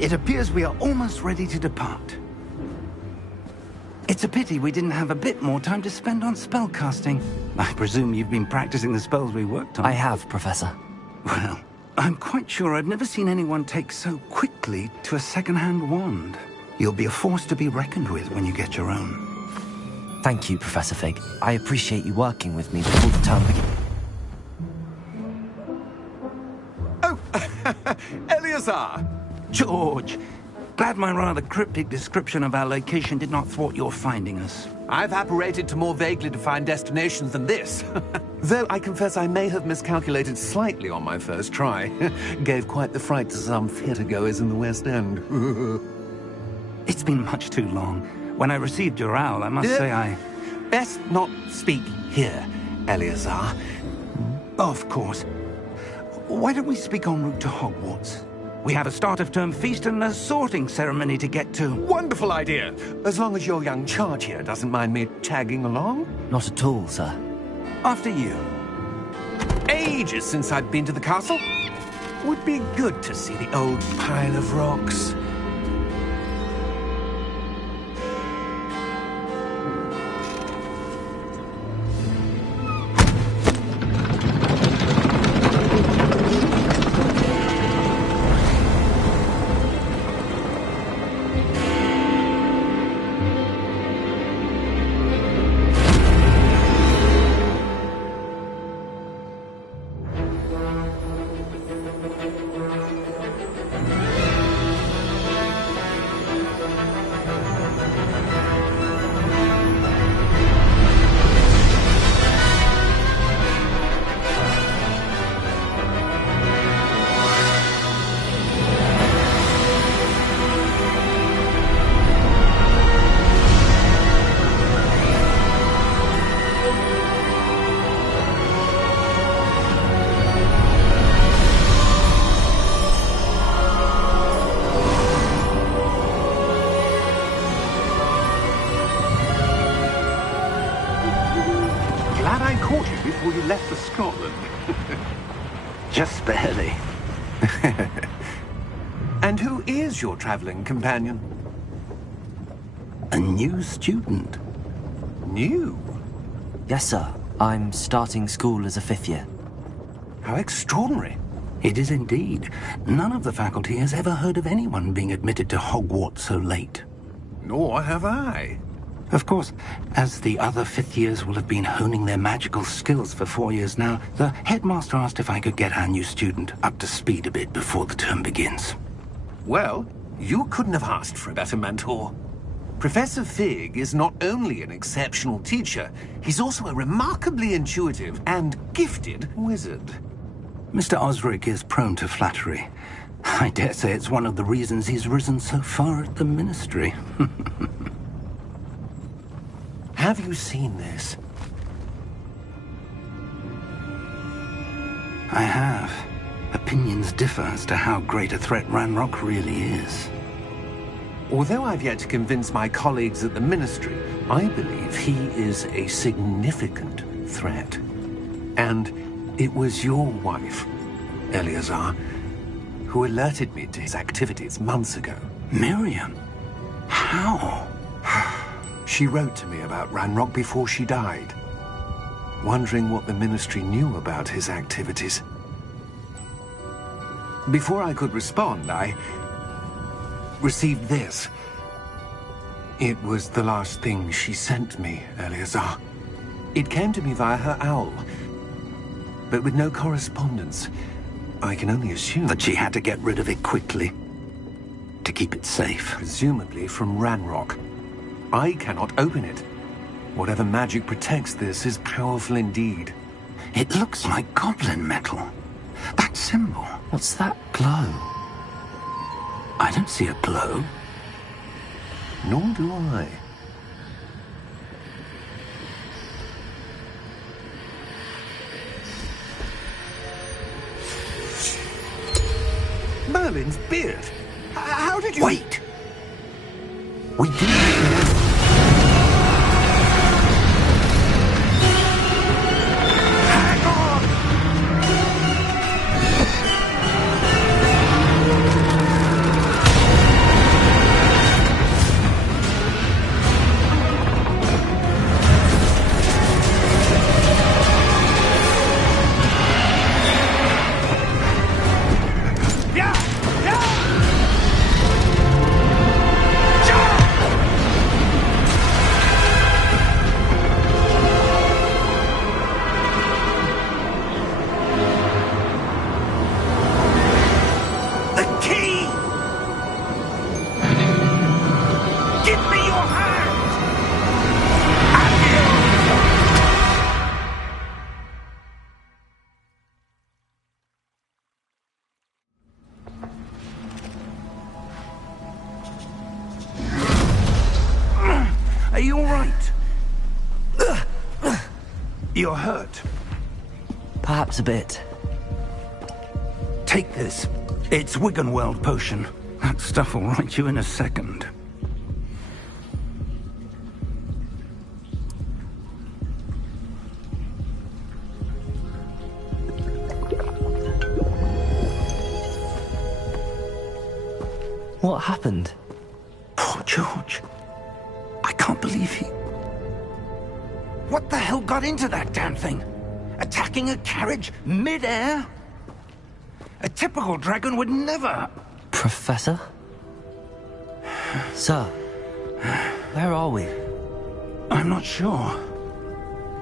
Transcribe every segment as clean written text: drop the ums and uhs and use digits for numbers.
It appears we are almost ready to depart. It's a pity we didn't have a bit more time to spend on spellcasting. I presume you've been practicing the spells we worked on. I have, Professor. Well, I'm quite sure I've never seen anyone take so quickly to a second-hand wand. You'll be a force to be reckoned with when you get your own. Thank you, Professor Fig. I appreciate you working with me before the term begins. Oh, Eleazar! George! Glad my rather cryptic description of our location did not thwart your finding us. I've apparated to more vaguely defined destinations than this. Though I confess I may have miscalculated slightly on my first try. Gave quite the fright to some theatre-goers in the West End. It's been much too long. When I received your owl, I must say I... Best not speak here, Eleazar. Of course. Why don't we speak en route to Hogwarts? We have a start-of-term feast and a sorting ceremony to get to. Wonderful idea! As long as your young charge here doesn't mind me tagging along. Not at all, sir. After you. Ages since I've been to the castle. Would be good to see the old pile of rocks. Before you left for Scotland. Just barely. And who is your traveling companion? A new student. New? Yes, sir. I'm starting school as a 5th year. How extraordinary. It is indeed. None of the faculty has ever heard of anyone being admitted to Hogwarts so late. Nor have I. Of course, as the other 5th years will have been honing their magical skills for 4 years now, the headmaster asked if I could get our new student up to speed a bit before the term begins. Well, you couldn't have asked for a better mentor. Professor Fig is not only an exceptional teacher, he's also a remarkably intuitive and gifted wizard. Mr. Osric is prone to flattery. I dare say it's one of the reasons he's risen so far at the Ministry. Have you seen this? I have. Opinions differ as to how great a threat Ranrock really is. Although I've yet to convince my colleagues at the Ministry, I believe he is a significant threat. And it was your wife, Eleazar, who alerted me to his activities months ago. Miriam? How? She wrote to me about Ranrock before she died, wondering what the Ministry knew about his activities. Before I could respond, I received this. It was the last thing she sent me, Eleazar. It came to me via her owl, but with no correspondence. I can only assume that she had to get rid of it quickly, to keep it safe. Presumably from Ranrock. I cannot open it. Whatever magic protects this is powerful indeed. It looks like goblin metal. That symbol. What's that glow? I don't see a glow. Nor do I. Merlin's beard. How did you... Wait! We didn't... You're hurt. Perhaps a bit. Take this. It's Wiggenweld potion. That stuff will right you in a second. What happened? Poor George. I can't believe he... What the hell got into that damn thing? Attacking a carriage mid-air? A typical dragon would never... Professor? Sir, where are we? I'm not sure.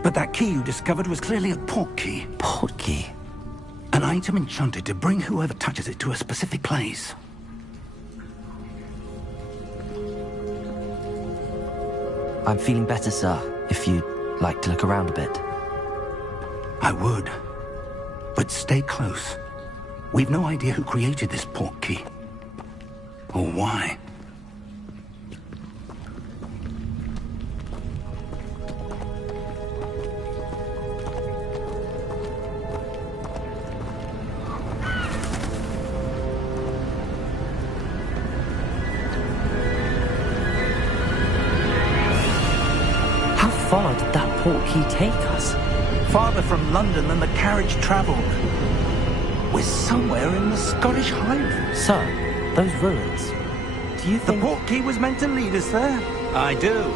But that key you discovered was clearly a port key. Port key? An item enchanted to bring whoever touches it to a specific place. I'm feeling better, sir, if you'd like to look around a bit. I would. But stay close. We've no idea who created this port key. Or why. How far did that port key take us? Farther from London than the carriage travelled. We're somewhere in the Scottish Highlands. Sir, those ruins. Do you think... The port key was meant to lead us there? I do.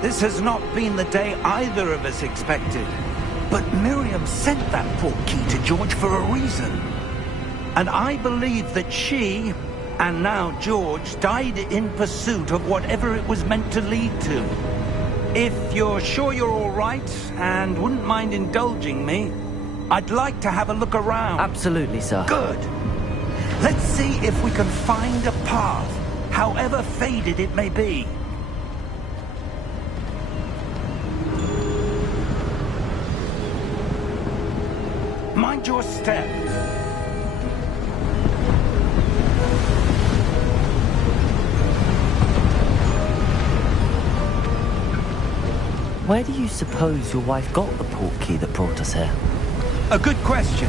This has not been the day either of us expected. But Miriam sent that port key to George for a reason. And I believe that she, and now George, died in pursuit of whatever it was meant to lead to. If you're sure you're all right, and wouldn't mind indulging me, I'd like to have a look around. Absolutely, sir. Good. Let's see if we can find a path, however faded it may be. Mind your step. Where do you suppose your wife got the port key that brought us here? A good question.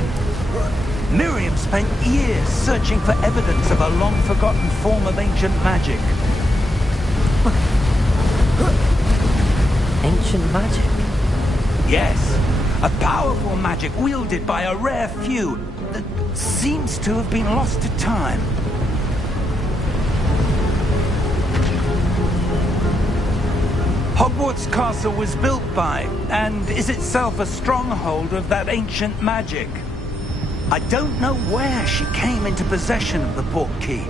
Miriam spent years searching for evidence of a long-forgotten form of ancient magic. Ancient magic? Yes, a powerful magic wielded by a rare few that seems to have been lost to time. Hogwarts Castle was built by, and is itself a stronghold of that ancient magic. I don't know where she came into possession of the port key,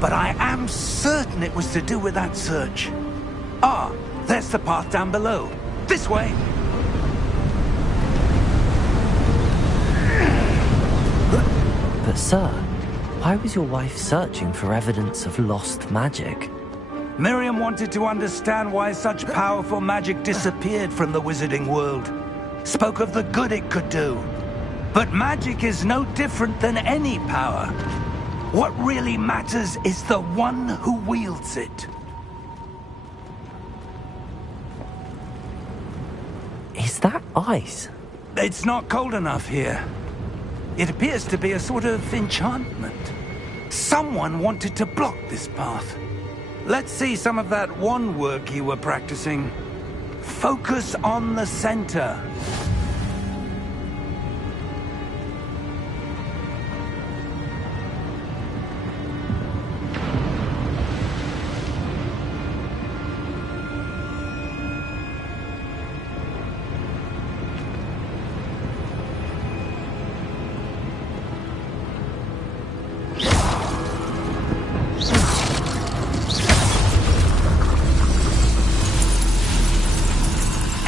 but I am certain it was to do with that search. Ah, there's the path down below. This way! But sir, why was your wife searching for evidence of lost magic? Miriam wanted to understand why such powerful magic disappeared from the wizarding world. Spoke of the good it could do. But magic is no different than any power. What really matters is the one who wields it. Is that ice? It's not cold enough here. It appears to be a sort of enchantment. Someone wanted to block this path. Let's see some of that wand work you were practicing. Focus on the center.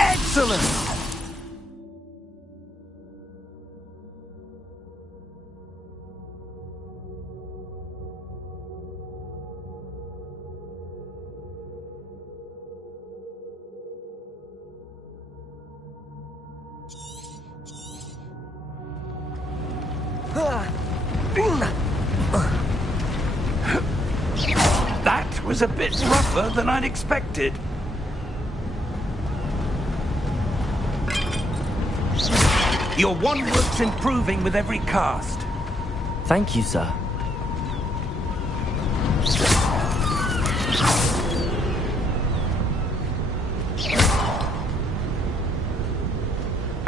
Excellent! That was a bit rougher than I'd expected. Your one look's improving with every cast. Thank you, sir.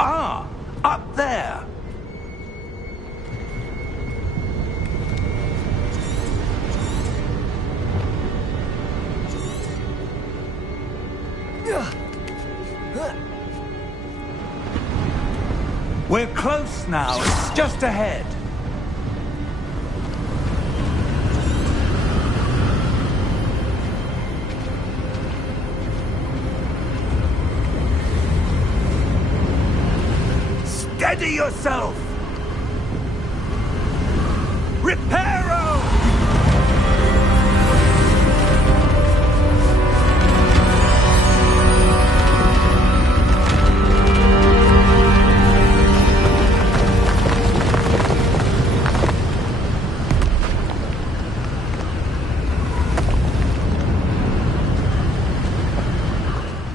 Ah, up there. We're close now. It's just ahead. Steady yourself! Reparo!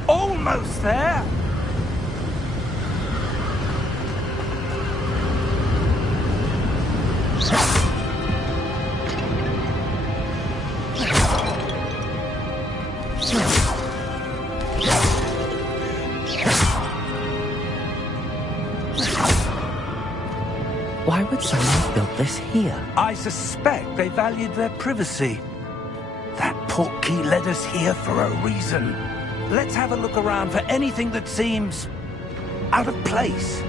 Almost there! Why would someone have built this here? I suspect they valued their privacy. That portkey led us here for a reason. Let's have a look around for anything that seems out of place.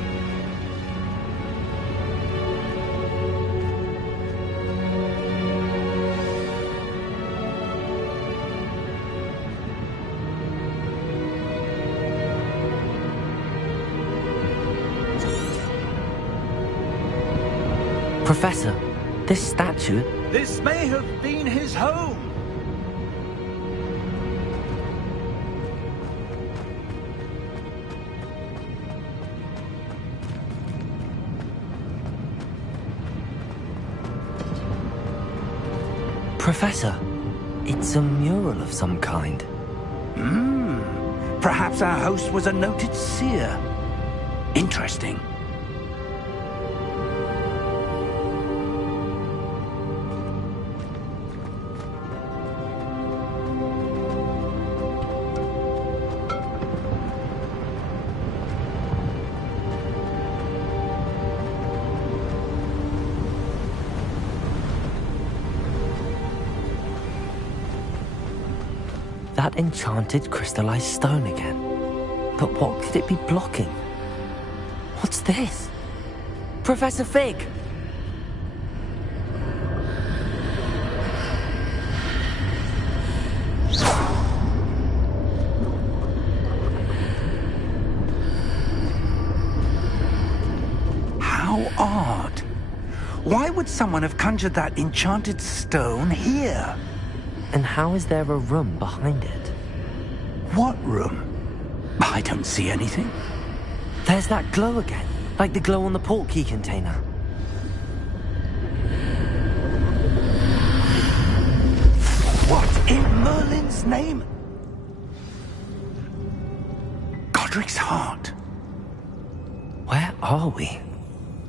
Professor, this statue... This may have been his home. Professor, it's a mural of some kind. Perhaps our host was a noted seer. Interesting. That enchanted crystallized stone again. But what could it be blocking? What's this? Professor Fig! How odd. Why would someone have conjured that enchanted stone here? And how is there a room behind it? What room? I don't see anything. There's that glow again, like the glow on the portkey container. What in Merlin's name? Godric's heart. Where are we?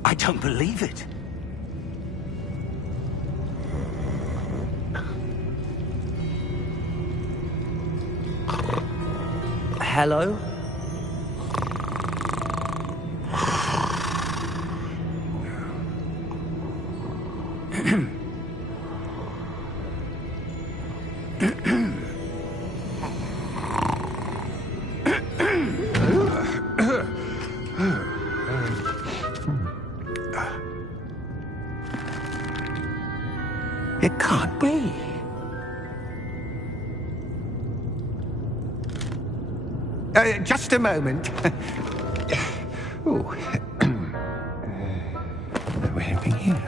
I don't believe it. Hello? It can't be. Just a moment. Oh. We're having here.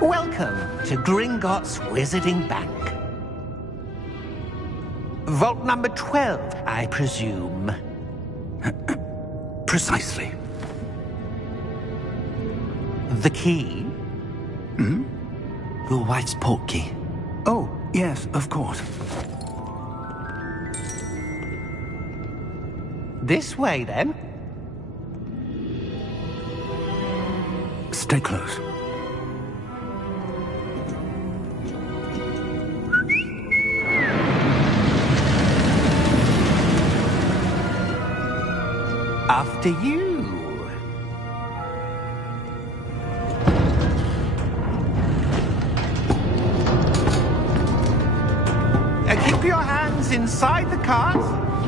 Welcome to Gringotts Wizarding Bank. Vault number 12, I presume. Precisely. The key? Your wife's portkey. Oh, Yes, of course. This way, then. Stay close. After you. Keep your hands inside the cart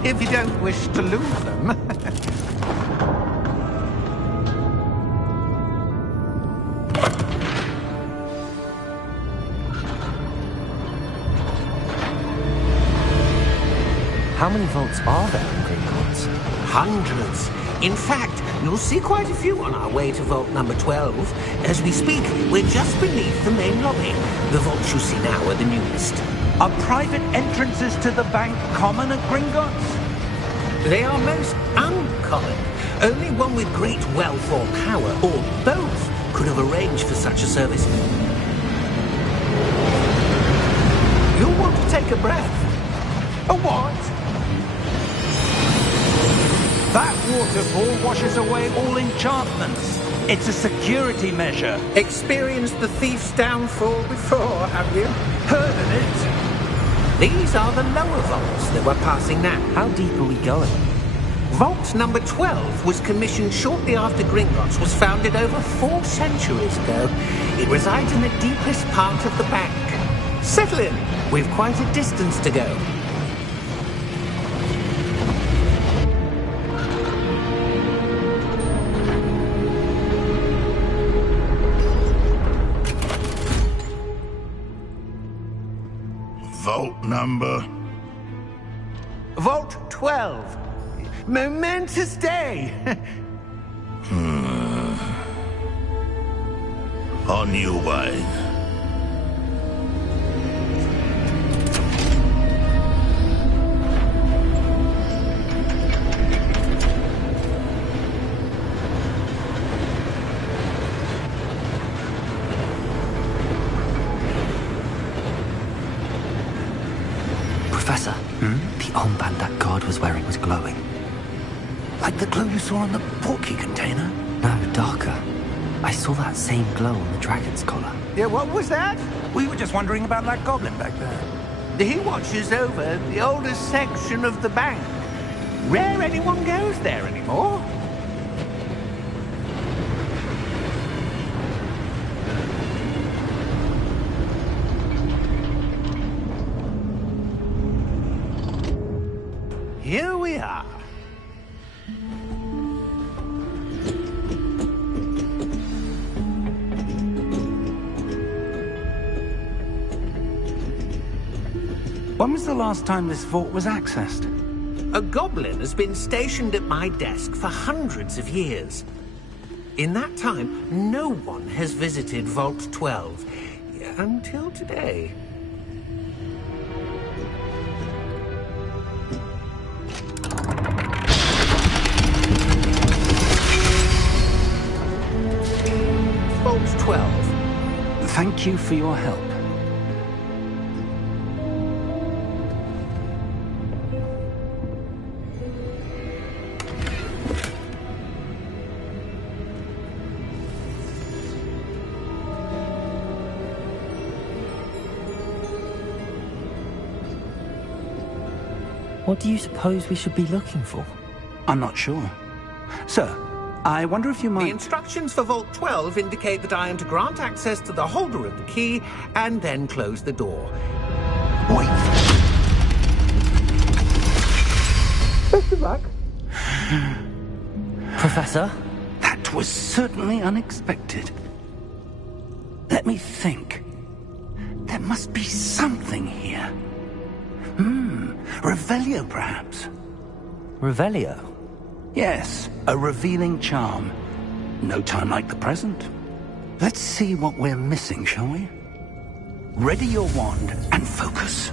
if you don't wish to lose them. How many vaults are there in Gringotts? Hundreds. In fact, you'll see quite a few on our way to vault number 12. As we speak, we're just beneath the main lobby. The vaults you see now are the newest. Are private entrances to the bank common at Gringotts? They are most uncommon. Only one with great wealth or power, or both, could have arranged for such a service. You'll want to take a breath. A what? That waterfall washes away all enchantments. It's a security measure. Experienced the thief's downfall before, have you? Heard of it? These are the lower vaults that we're passing now. How deep are we going? Vault number 12 was commissioned shortly after Gringotts was founded over 4 centuries ago. It resides in the deepest part of the bank. Settle in. We've quite a distance to go. Vault number? Vault 12. Momentous day. On your way. Professor, the armband that guard was wearing was glowing. Like the glow you saw on the portkey container? No, darker. I saw that same glow on the dragon's collar. Yeah, what was that? We were just wondering about that goblin back there. He watches over the oldest section of the bank. Rare anyone goes there anymore. Here we are. When was the last time this vault was accessed? A goblin has been stationed at my desk for hundreds of years. In that time, no one has visited Vault 12 until today. Vault 12. Thank you for your help. What do you suppose we should be looking for? I'm not sure. Sir, I wonder if you The might... instructions for Vault 12 indicate that I am to grant access to the holder of the key and then close the door. Wait. Best of luck. Professor? That was certainly unexpected. Let me think. There must be something here. Revelio, perhaps? Revelio? Yes, a revealing charm. No time like the present. Let's see what we're missing, shall we? Ready your wand and focus.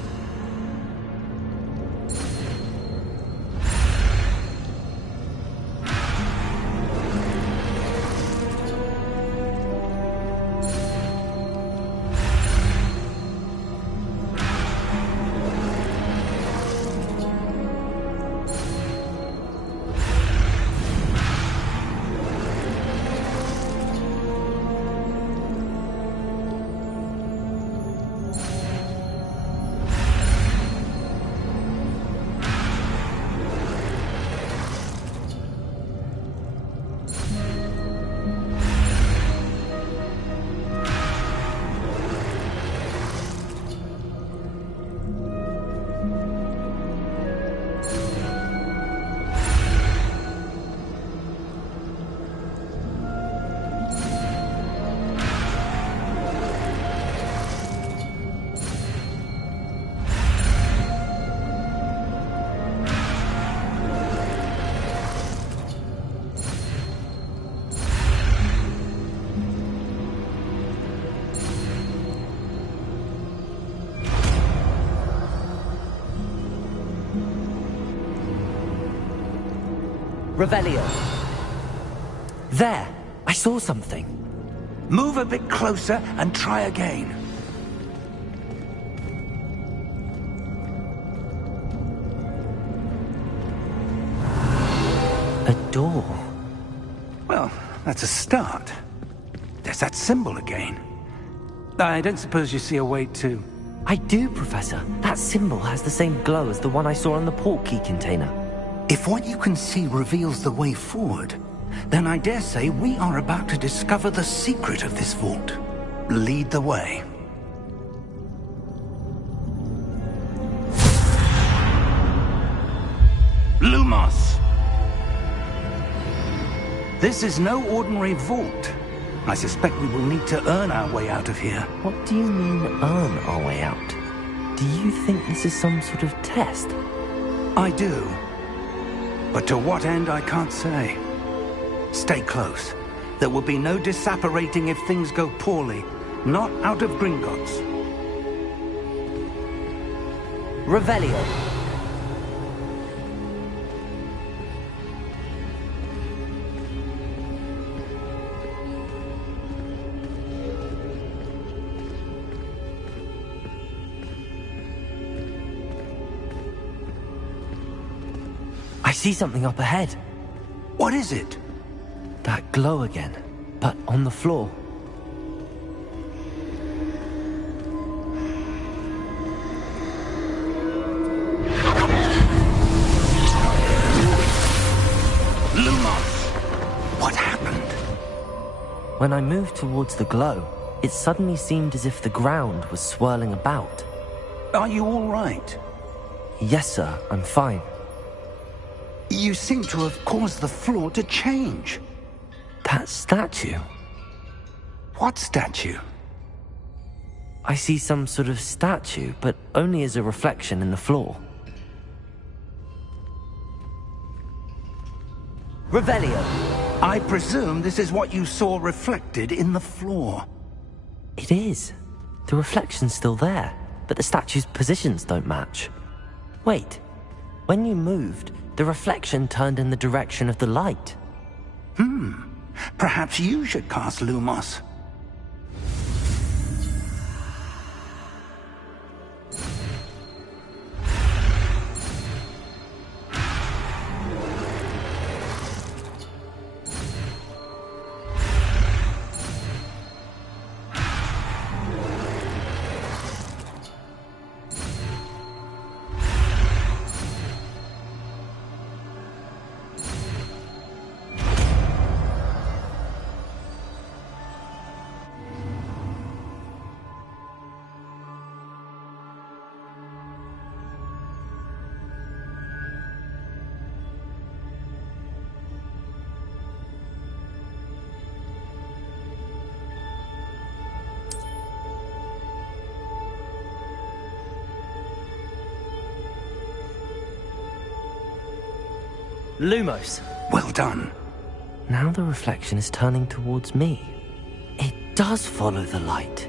Revelio. There! I saw something. Move a bit closer and try again. A door. Well, that's a start. There's that symbol again. I don't suppose you see a way to... I do, Professor. That symbol has the same glow as the one I saw on the portkey container. If what you can see reveals the way forward, then I dare say we are about to discover the secret of this vault. Lead the way. Lumos! This is no ordinary vault. I suspect we will need to earn our way out of here. What do you mean, earn our way out? Do you think this is some sort of test? I do. But to what end, I can't say. Stay close. There will be no disapparating if things go poorly. Not out of Gringotts. Revelio. I see something up ahead. What is it? That glow again, but on the floor. Lumos! What happened? When I moved towards the glow, it suddenly seemed as if the ground was swirling about. Are you all right? Yes, sir, I'm fine. You seem to have caused the floor to change. That statue? What statue? I see some sort of statue, but only as a reflection in the floor. Revelio. I presume this is what you saw reflected in the floor. It is. The reflection's still there, but the statue's positions don't match. Wait. When you moved, the reflection turned in the direction of the light. Perhaps you should cast Lumos. Lumos. Well done. Now the reflection is turning towards me. It does follow the light.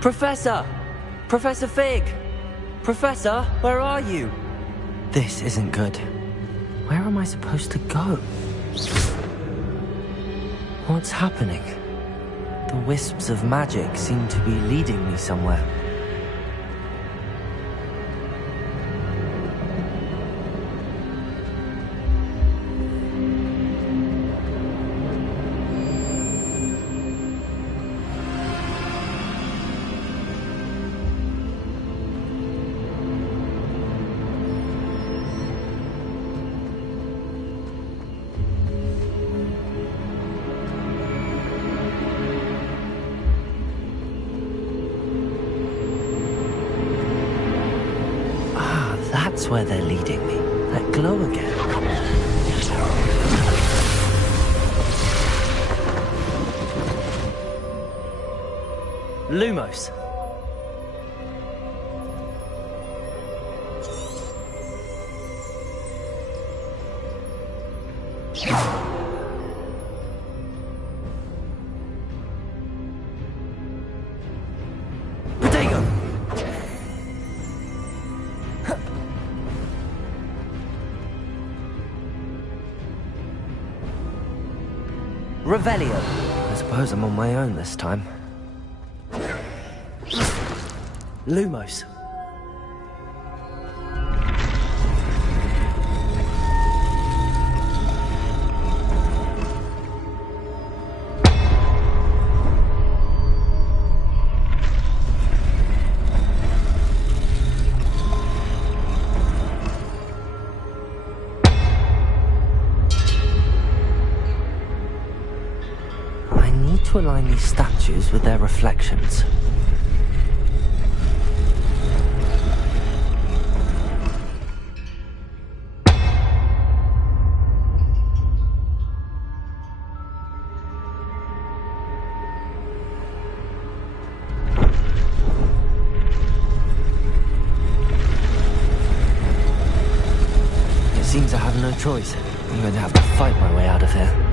Professor! Professor Fig! Professor, where are you? This isn't good. Where am I supposed to go? What's happening? The wisps of magic seem to be leading me somewhere. That's where they're leading me. That glow again. Lumos. Revelio. I suppose I'm on my own this time. Lumos. To align these statues with their reflections. It seems I have no choice. I'm going to have to fight my way out of here.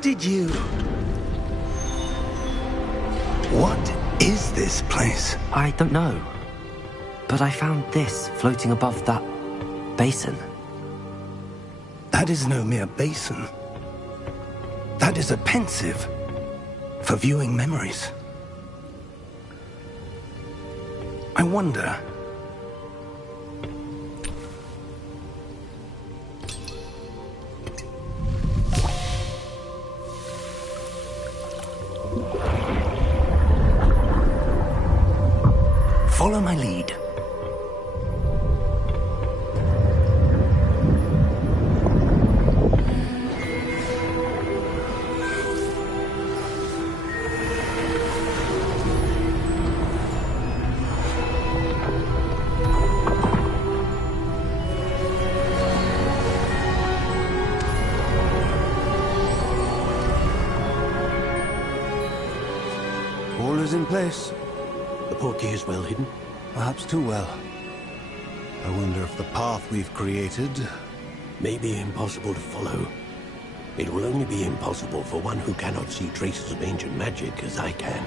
did you... What is this place? I don't know. But I found this floating above that basin. That is no mere basin. That is a pensive for viewing memories. I wonder... Follow my lead. All is in place. The portkey is well hidden. Perhaps too well. I wonder if the path we've created... May be impossible to follow. It will only be impossible for one who cannot see traces of ancient magic as I can.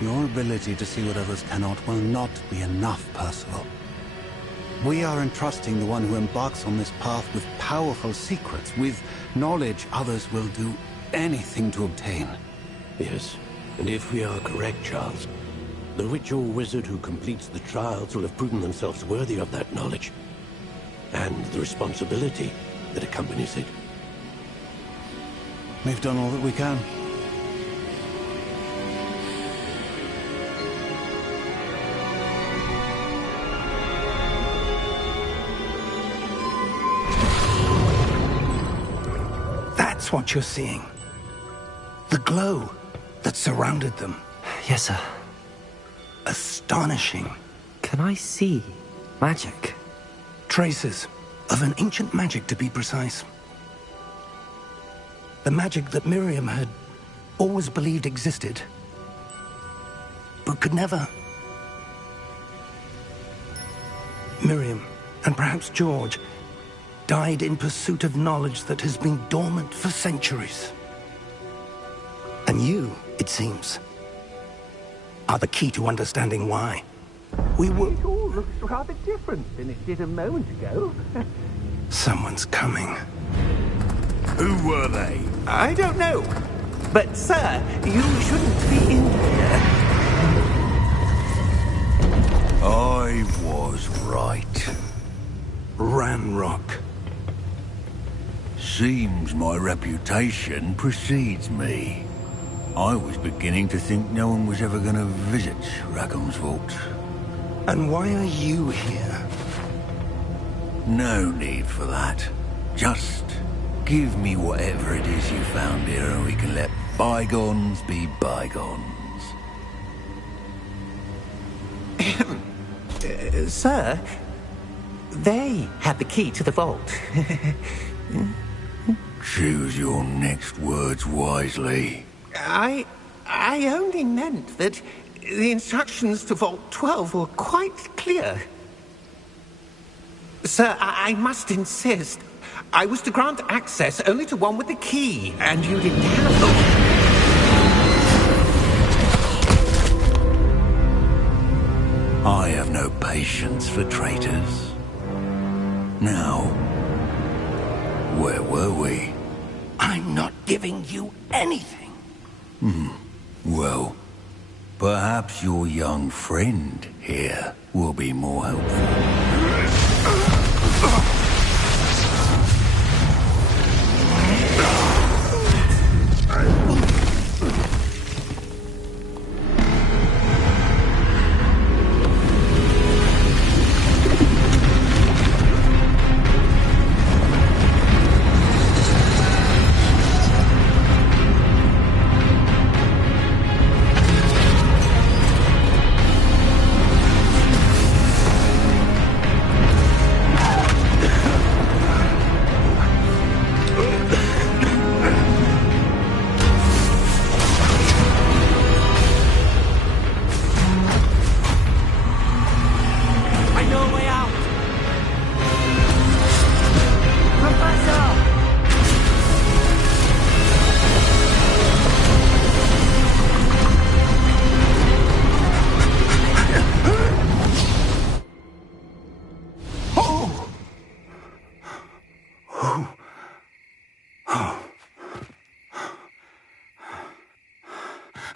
Your ability to see what others cannot will not be enough, Percival. We are entrusting the one who embarks on this path with powerful secrets, with knowledge others will do anything to obtain. Yes, and if we are correct, Charles, the witch or wizard who completes the trials will have proven themselves worthy of that knowledge, and the responsibility that accompanies it. We've done all that we can. That's what you're seeing. The glow that surrounded them. Yes, sir. Astonishing. Can I see magic? Traces of an ancient magic, to be precise. The magic that Miriam had always believed existed, but could never. Miriam, and perhaps George, died in pursuit of knowledge that has been dormant for centuries. And you, it seems, are the key to understanding why. We were... It all looks rather different than it did a moment ago. Someone's coming. Who were they? I don't know. But, sir, you shouldn't be in here. I was right. Ranrock. Seems my reputation precedes me. I was beginning to think no one was ever going to visit Rackham's vault. And why are you here? No need for that. Just give me whatever it is you found here and we can let bygones be bygones. Sir, they had the key to the vault. Choose your next words wisely. I only meant that the instructions to Vault 12 were quite clear. Sir, I must insist. I was to grant access only to one with the key, and you didn't have them. I have no patience for traitors. Now, where were we? I'm not giving you anything. Well, perhaps your young friend here will be more helpful.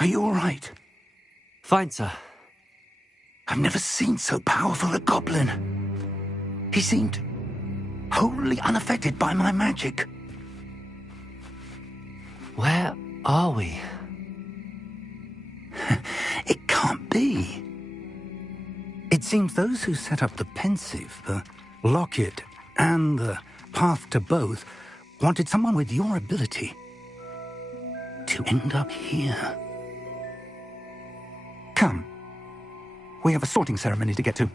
Are you all right? Fine, sir. I've never seen so powerful a goblin. He seemed wholly unaffected by my magic. Where are we? It can't be. It seems those who set up the pensive, the locket, and the path to both wanted someone with your ability to end up here. Come. We have a sorting ceremony to get to.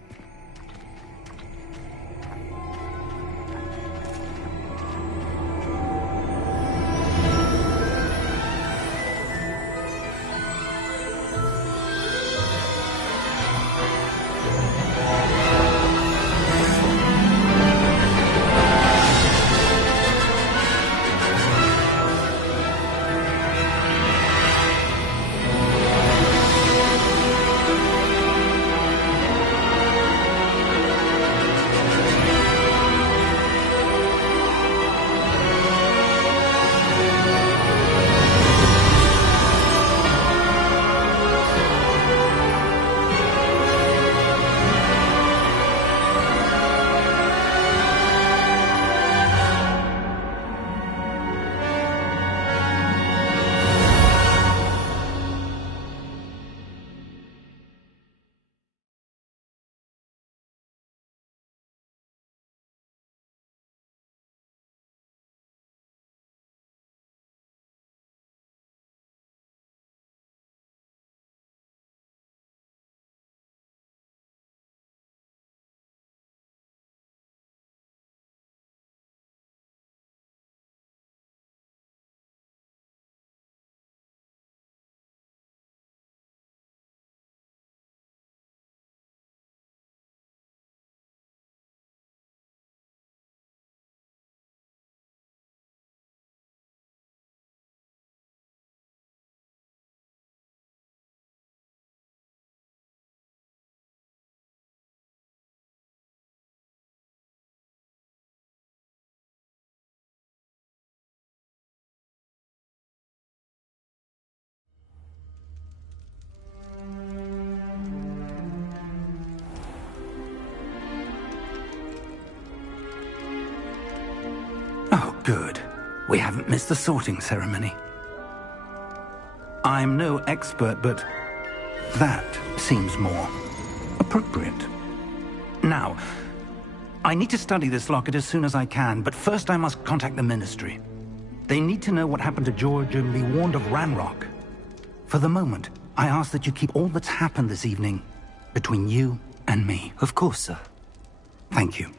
Oh, good. We haven't missed the sorting ceremony. I'm no expert, but that seems more appropriate. Now, I need to study this locket as soon as I can, but first I must contact the Ministry. They need to know what happened to George and be warned of Ranrock. For the moment, I ask that you keep all that's happened this evening between you and me. Of course, sir. Thank you.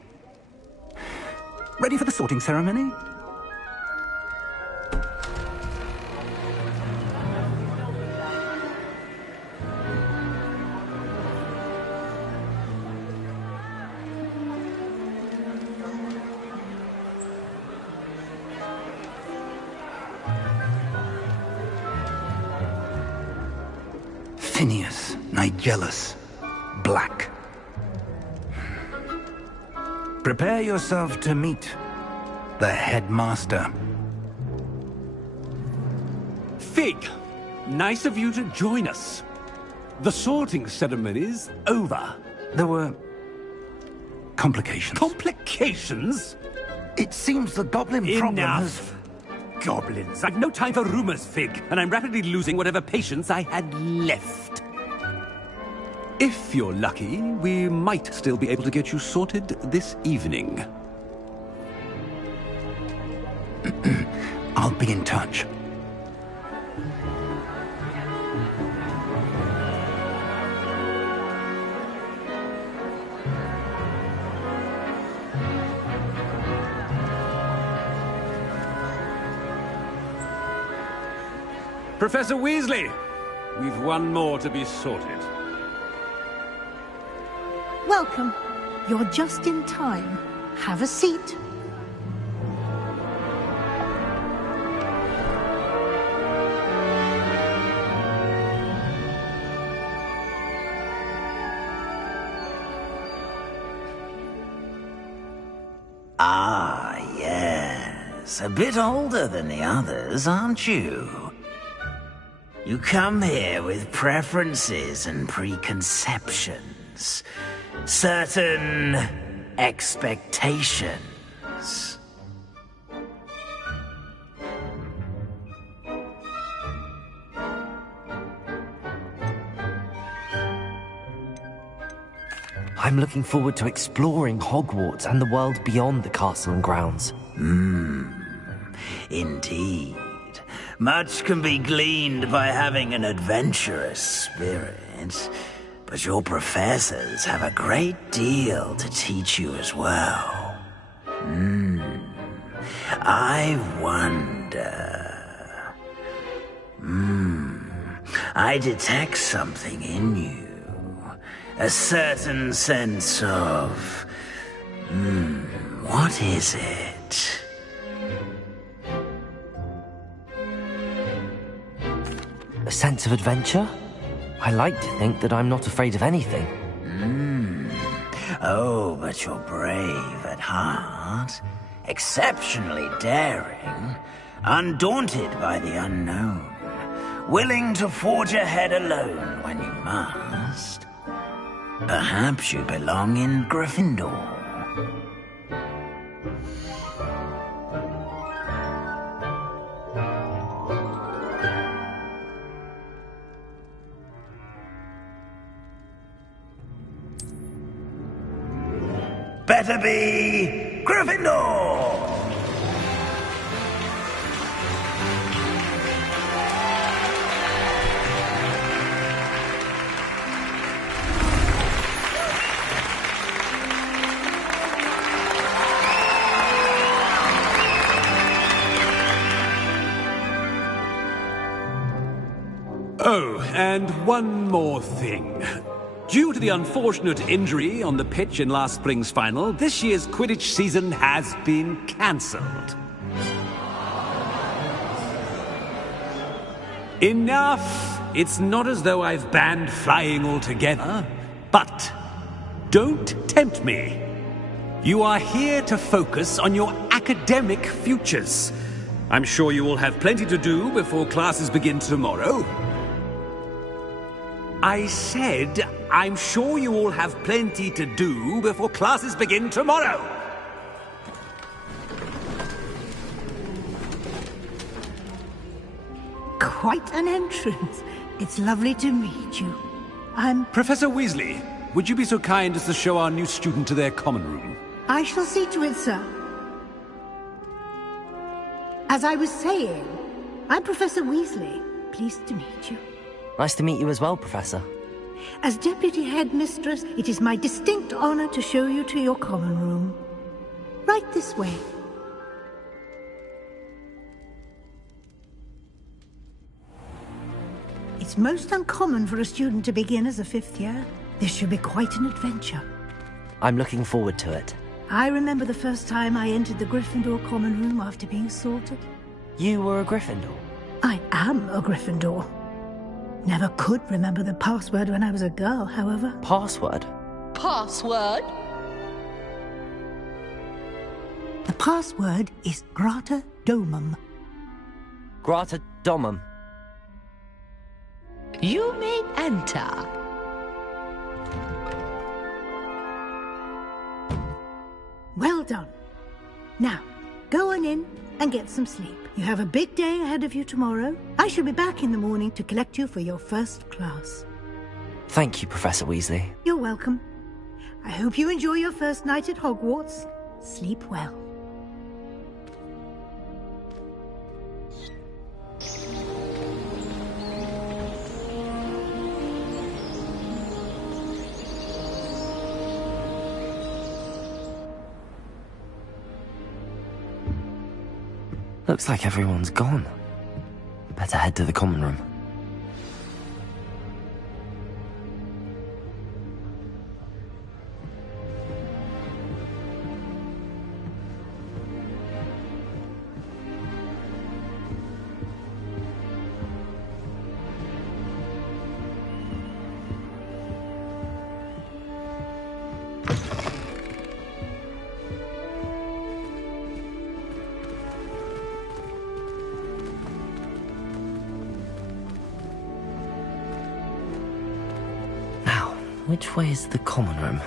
Ready for the sorting ceremony? Phineas, Nigellus, Black. Prepare yourself to meet the headmaster. Fig, nice of you to join us. The sorting ceremony's over. There were complications. Complications? It seems the goblin problem has... Enough! Goblins. I've no time for rumors, Fig, and I'm rapidly losing whatever patience I had left. If you're lucky, we might still be able to get you sorted this evening. I'll be in touch. Professor Weasley, we've one more to be sorted. Welcome. You're just in time. Have a seat. Ah, yes. A bit older than the others, aren't you? You come here with preferences and preconceptions. Certain expectations. I'm looking forward to exploring Hogwarts and the world beyond the castle and grounds. Indeed. Much can be gleaned by having an adventurous spirit, but your professors have a great deal to teach you as well. I wonder... I detect something in you. A certain sense of... what is it? A sense of adventure? I like to think that I'm not afraid of anything. Oh, but you're brave at heart. Exceptionally daring. Undaunted by the unknown. Willing to forge ahead alone when you must. Perhaps you belong in Gryffindor. Better be Gryffindor! Oh, and one more thing. Due to the unfortunate injury on the pitch in last spring's final, this year's Quidditch season has been cancelled. Enough! It's not as though I've banned flying altogether, but don't tempt me. You are here to focus on your academic futures. I'm sure you will have plenty to do before classes begin tomorrow. I said, I'm sure you all have plenty to do before classes begin tomorrow. Quite an entrance. It's lovely to meet you. I'm... Professor Weasley, would you be so kind as to show our new student to their common room? I shall see to it, sir. As I was saying, I'm Professor Weasley. Pleased to meet you. Nice to meet you as well, Professor. As Deputy Headmistress, it is my distinct honor to show you to your common room. Right this way. It's most uncommon for a student to begin as a fifth year. This should be quite an adventure. I'm looking forward to it. I remember the first time I entered the Gryffindor common room after being sorted. You were a Gryffindor? I am a Gryffindor. Never could remember the password when I was a girl, however. Password? Password? The password is Grata Domum. Grata Domum. You may enter. Well done. Now, go on in and get some sleep. You have a big day ahead of you tomorrow. I shall be back in the morning to collect you for your first class. Thank you, Professor Weasley. You're welcome. I hope you enjoy your first night at Hogwarts. Sleep well. Looks like everyone's gone. Better head to the common room. Which way is the common room?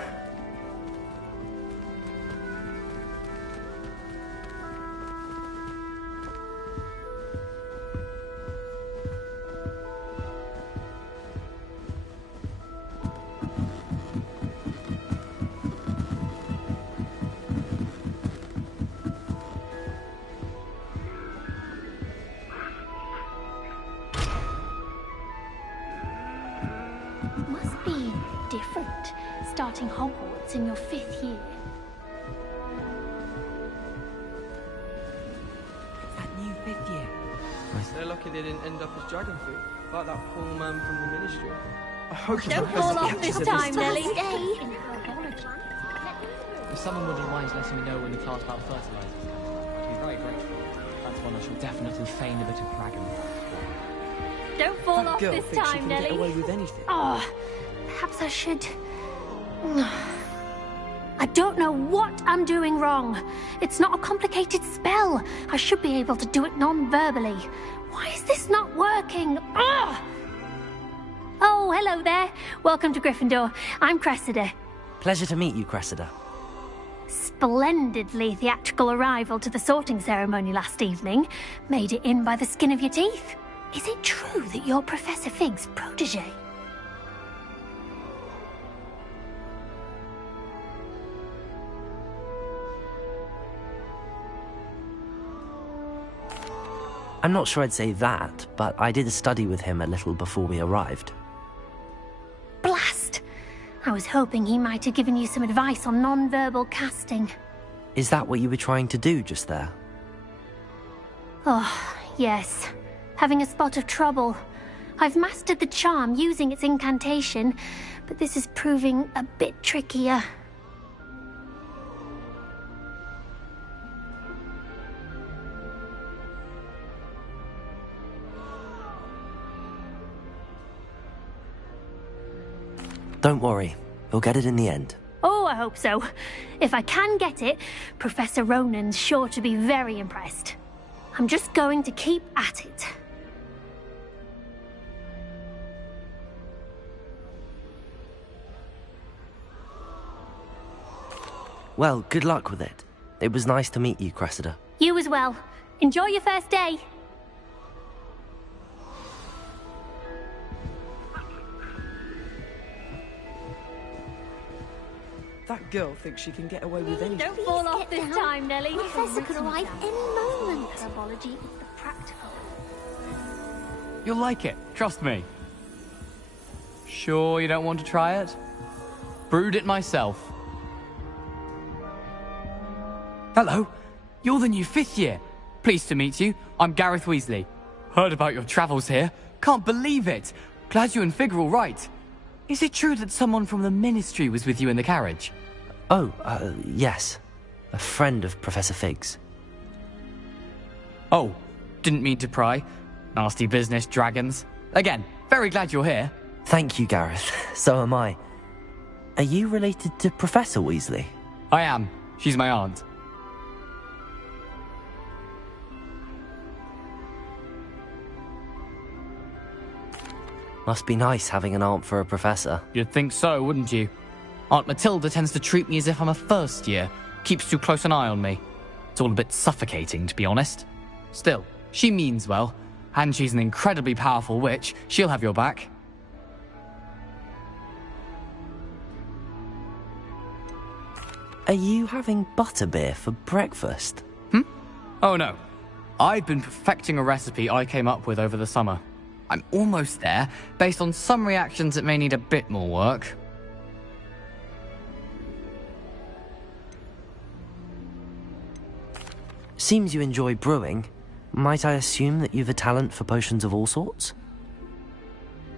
Must be different, starting Hogwarts in your 5th year. That new 5th year. They're lucky they didn't end up as dragon fruit, like that poor man from the Ministry. I hope Don't fall off this time, Nelly. If someone wouldn't mind letting me know when the class about fertilizers comes, I'd be very grateful. That's one I shall definitely feign a bit of bragging. Don't fall That off girl this thinks she time, can Nelly. get away with anything. Oh, perhaps I should. I don't know what I'm doing wrong. It's not a complicated spell. I should be able to do it non-verbally. Why is this not working? Ugh! Oh, hello there. Welcome to Gryffindor. I'm Cressida. Pleasure to meet you, Cressida. Splendidly theatrical arrival to the sorting ceremony last evening. Made it in by the skin of your teeth. Is it true that you're Professor Fig's protege? I'm not sure I'd say that, but I did study with him a little before we arrived. Blast! I was hoping he might have given you some advice on non-verbal casting. Is that what you were trying to do just there? Oh, yes. Having a spot of trouble. I've mastered the charm using its incantation, but this is proving a bit trickier. Don't worry, you'll get it in the end. Oh, I hope so. If I can get it, Professor Ronan's sure to be very impressed. I'm just going to keep at it. Well, good luck with it. It was nice to meet you, Cressida. You as well. Enjoy your first day. That girl thinks she can get away with anything. Don't fall off this time, Nelly. Professor could arrive any moment. Herbology is the practical. You'll like it, trust me. Sure you don't want to try it? Brewed it myself. Hello, you're the new 5th year. Pleased to meet you. I'm Gareth Weasley. Heard about your travels here. Can't believe it. Glad you and Fig are all right. Is it true that someone from the Ministry was with you in the carriage? Oh, yes. A friend of Professor Fig's. Oh, didn't mean to pry. Nasty business, dragons. Again, very glad you're here. Thank you, Gareth. So am I. Are you related to Professor Weasley? I am. She's my aunt. Must be nice having an aunt for a professor. You'd think so, wouldn't you? Aunt Matilda tends to treat me as if I'm a first year. Keeps too close an eye on me. It's all a bit suffocating, to be honest. Still, she means well. And she's an incredibly powerful witch. She'll have your back. Are you having butterbeer for breakfast? Oh no. I've been perfecting a recipe I came up with over the summer. I'm almost there, based on some reactions that may need a bit more work. Seems you enjoy brewing. Might I assume that you've a talent for potions of all sorts?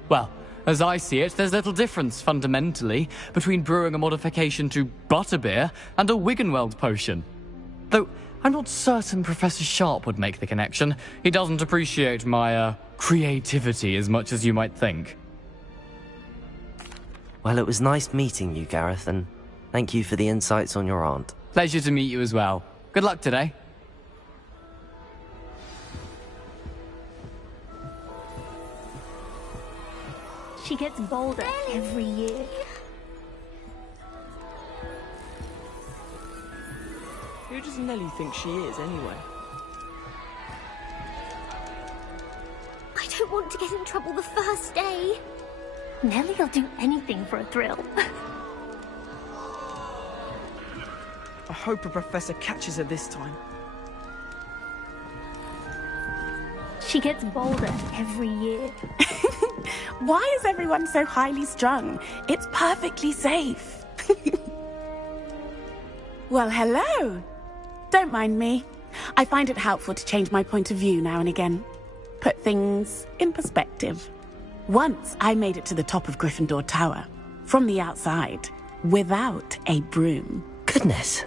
Well, as I see it, there's little difference, fundamentally, between brewing a modification to butterbeer and a Wiggenweld potion. Though, I'm not certain Professor Sharp would make the connection. He doesn't appreciate my, creativity as much as you might think. Well, it was nice meeting you, Gareth, and thank you for the insights on your aunt. Pleasure to meet you as well. Good luck today. She gets bolder every year. Who does Nellie think she is, anyway? I don't want to get in trouble the first day. Nellie'll do anything for a thrill. I hope a professor catches her this time. She gets bolder every year. Why is everyone so highly strung? It's perfectly safe. Well, hello. Don't mind me. I find it helpful to change my point of view now and again. Put things in perspective. Once I made it to the top of Gryffindor Tower, from the outside, without a broom. Goodness.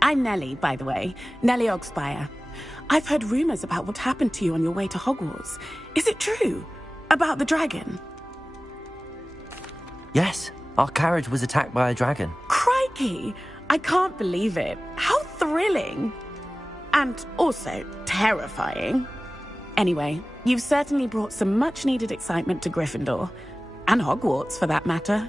I'm Nellie, by the way. Nellie Ogspire. I've heard rumors about what happened to you on your way to Hogwarts. Is it true? About the dragon? Yes, our carriage was attacked by a dragon. Crikey! I can't believe it. How thrilling! And also terrifying. Anyway, you've certainly brought some much-needed excitement to Gryffindor. And Hogwarts, for that matter.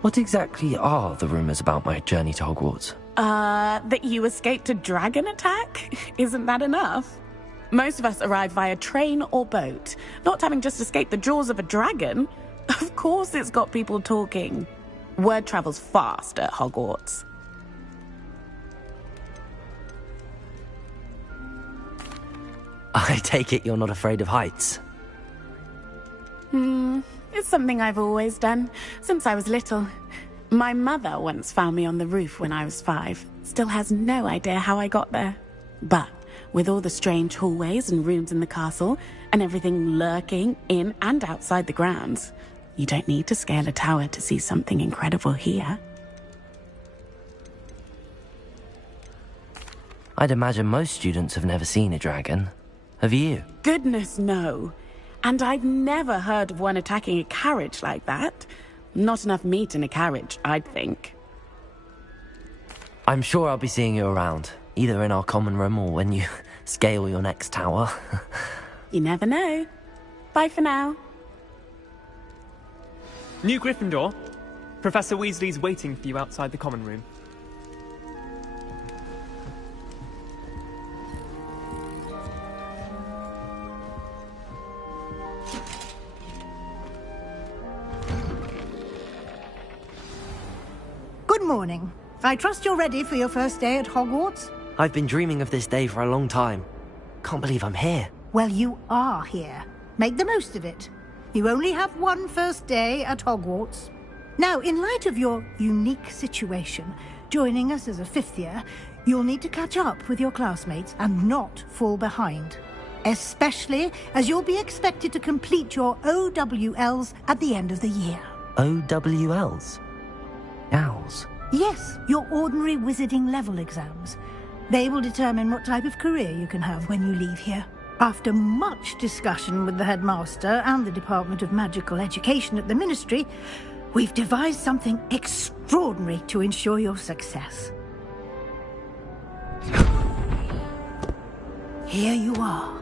What exactly are the rumors about my journey to Hogwarts? That you escaped a dragon attack? Isn't that enough? Most of us arrive via train or boat, not having just escaped the jaws of a dragon. Of course it's got people talking. Word travels fast at Hogwarts. I take it you're not afraid of heights? It's something I've always done, since I was little. My mother once found me on the roof when I was 5. Still has no idea how I got there. But with all the strange hallways and rooms in the castle, and everything lurking in and outside the grounds, you don't need to scale a tower to see something incredible here. I'd imagine most students have never seen a dragon. Have you? Goodness, no. And I've never heard of one attacking a carriage like that. Not enough meat in a carriage, I'd think. I'm sure I'll be seeing you around, either in our common room or when you scale your next tower. You never know. Bye for now. New Gryffindor. Professor Weasley's waiting for you outside the common room. Good morning. I trust you're ready for your first day at Hogwarts? I've been dreaming of this day for a long time. Can't believe I'm here. Well, you are here. Make the most of it. You only have one first day at Hogwarts. Now, in light of your unique situation, joining us as a 5th year, you'll need to catch up with your classmates and not fall behind. Especially as you'll be expected to complete your OWLs at the end of the year. OWLs? Owls? Yes, your ordinary wizarding level exams. They will determine what type of career you can have when you leave here. After much discussion with the headmaster and the Department of Magical Education at the Ministry, we've devised something extraordinary to ensure your success. Here you are.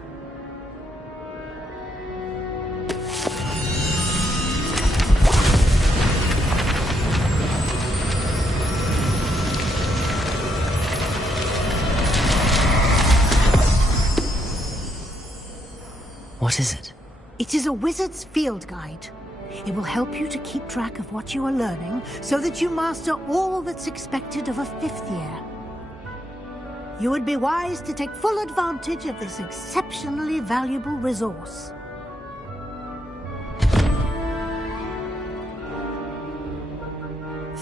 What is it? It is a wizard's field guide. It will help you to keep track of what you are learning so that you master all that's expected of a 5th year. You would be wise to take full advantage of this exceptionally valuable resource.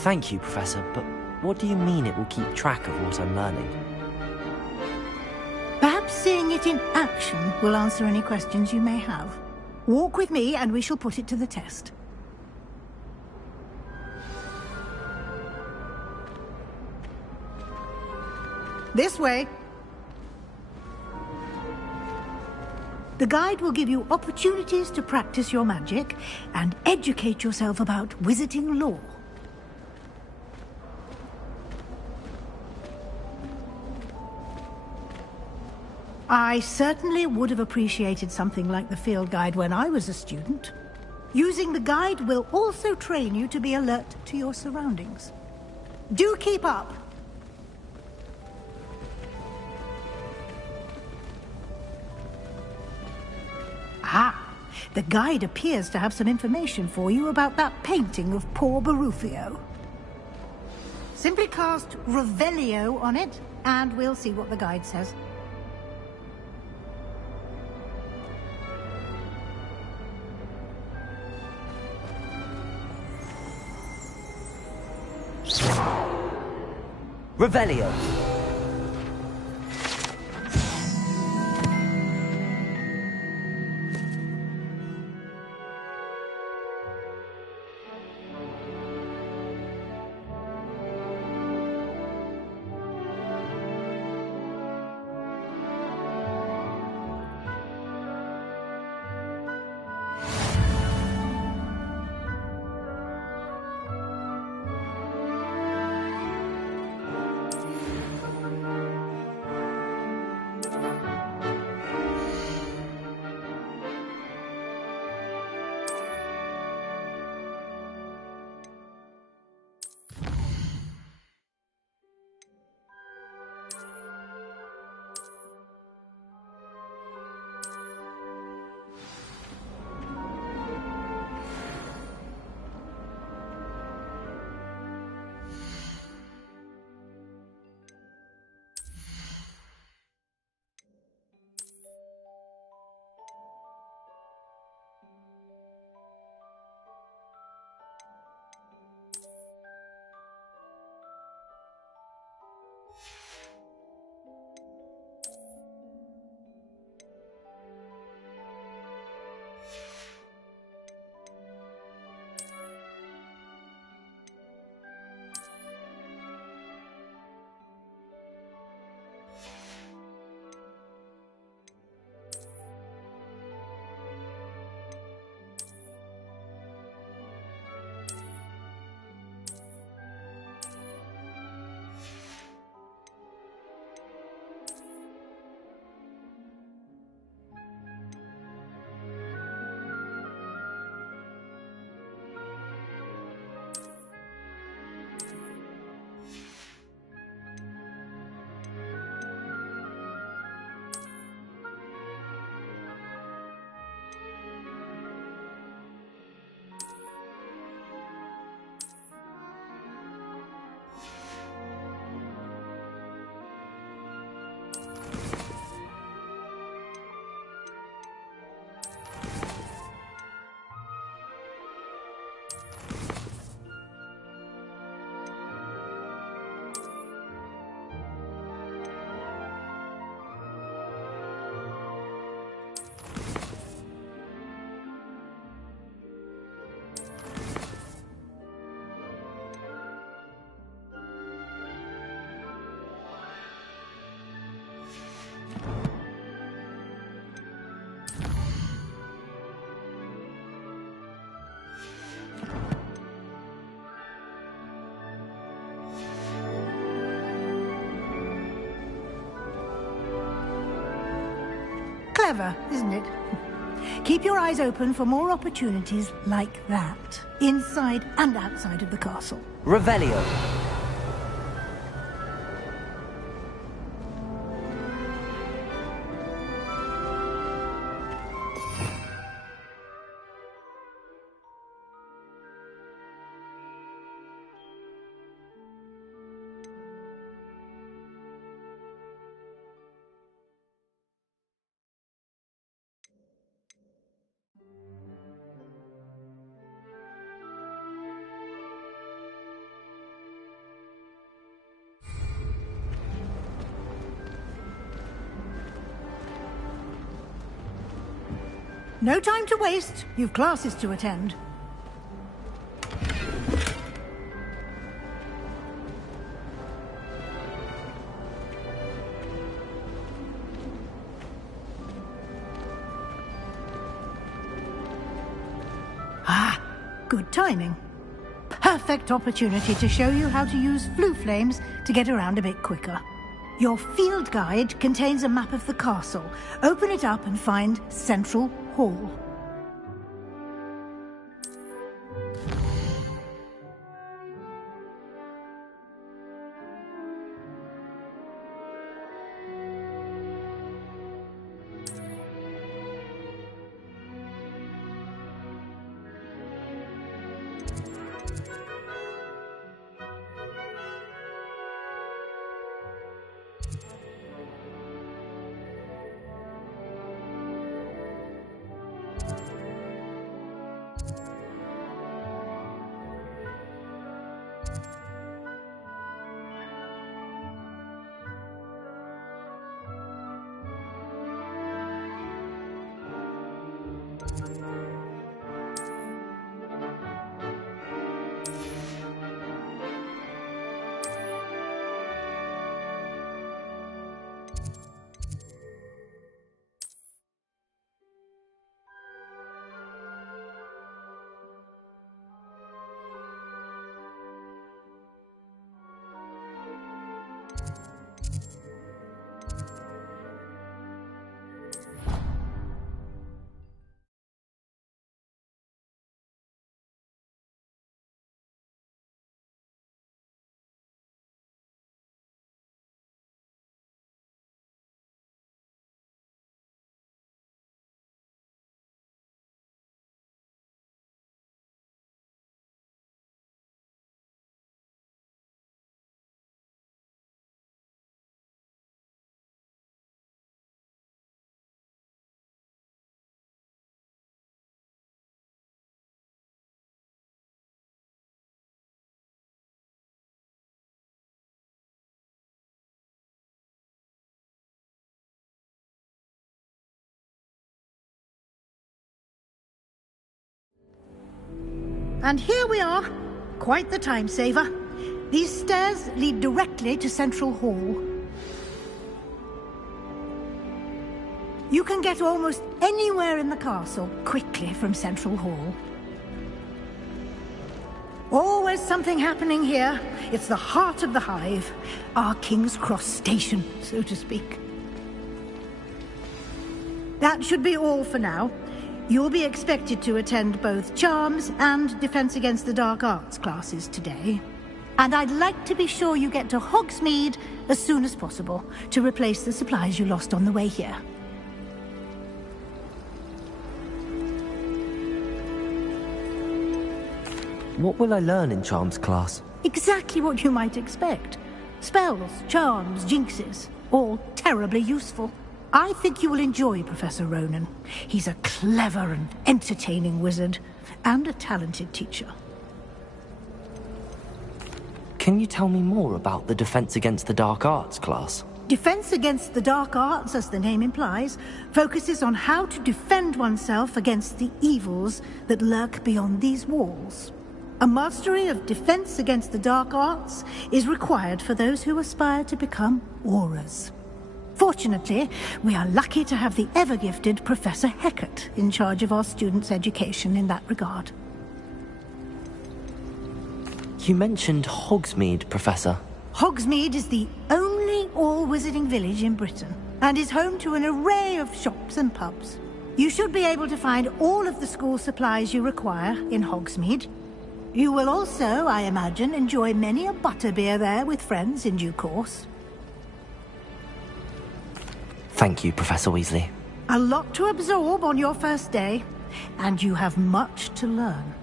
Thank you, Professor, but what do you mean it will keep track of what I'm learning? Perhaps seeing it in action will answer any questions you may have. Walk with me and we shall put it to the test. This way. The guide will give you opportunities to practice your magic and educate yourself about wizarding lore. I certainly would have appreciated something like the field guide when I was a student. Using the guide will also train you to be alert to your surroundings. Do keep up! Ah! The guide appears to have some information for you about that painting of poor Barufio. Simply cast Revelio on it, and we'll see what the guide says. Revelio. Clever, isn't it? Keep your eyes open for more opportunities like that, inside and outside of the castle. Revelio. No time to waste. You've classes to attend. Ah, good timing. Perfect opportunity to show you how to use flue flames to get around a bit quicker. Your field guide contains a map of the castle. Open it up and find Central Hall. And here we are. Quite the time saver. These stairs lead directly to Central Hall. You can get almost anywhere in the castle quickly from Central Hall. Always something happening here. It's the heart of the hive. Our King's Cross station, so to speak. That should be all for now. You'll be expected to attend both Charms and Defense Against the Dark Arts classes today. And I'd like to be sure you get to Hogsmeade as soon as possible to replace the supplies you lost on the way here. What will I learn in Charms class? Exactly what you might expect. Spells, charms, jinxes, all terribly useful. I think you will enjoy Professor Ronan. He's a clever and entertaining wizard, and a talented teacher. Can you tell me more about the Defense Against the Dark Arts class? Defense Against the Dark Arts, as the name implies, focuses on how to defend oneself against the evils that lurk beyond these walls. A mastery of Defense Against the Dark Arts is required for those who aspire to become Aurors. Fortunately, we are lucky to have the ever-gifted Professor Hecat in charge of our students' education in that regard. You mentioned Hogsmeade, Professor. Hogsmeade is the only all-wizarding village in Britain, and is home to an array of shops and pubs. You should be able to find all of the school supplies you require in Hogsmeade. You will also, I imagine, enjoy many a butterbeer there with friends in due course. Thank you, Professor Weasley. A lot to absorb on your first day, and you have much to learn.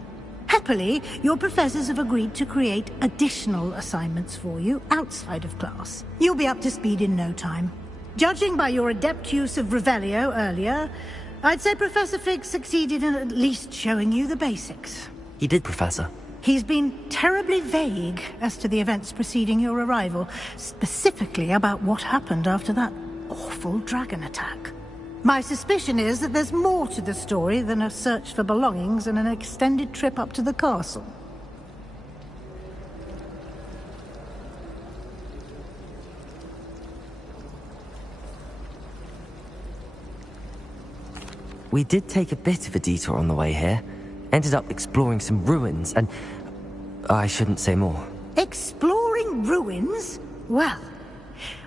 Happily, your professors have agreed to create additional assignments for you outside of class. You'll be up to speed in no time. Judging by your adept use of Revelio earlier, I'd say Professor Fig succeeded in at least showing you the basics. He did, Professor. He's been terribly vague as to the events preceding your arrival, specifically about what happened after that awful dragon attack. My suspicion is that there's more to the story than a search for belongings and an extended trip up to the castle. We did take a bit of a detour on the way here. Ended up exploring some ruins, and I shouldn't say more. Exploring ruins? Well,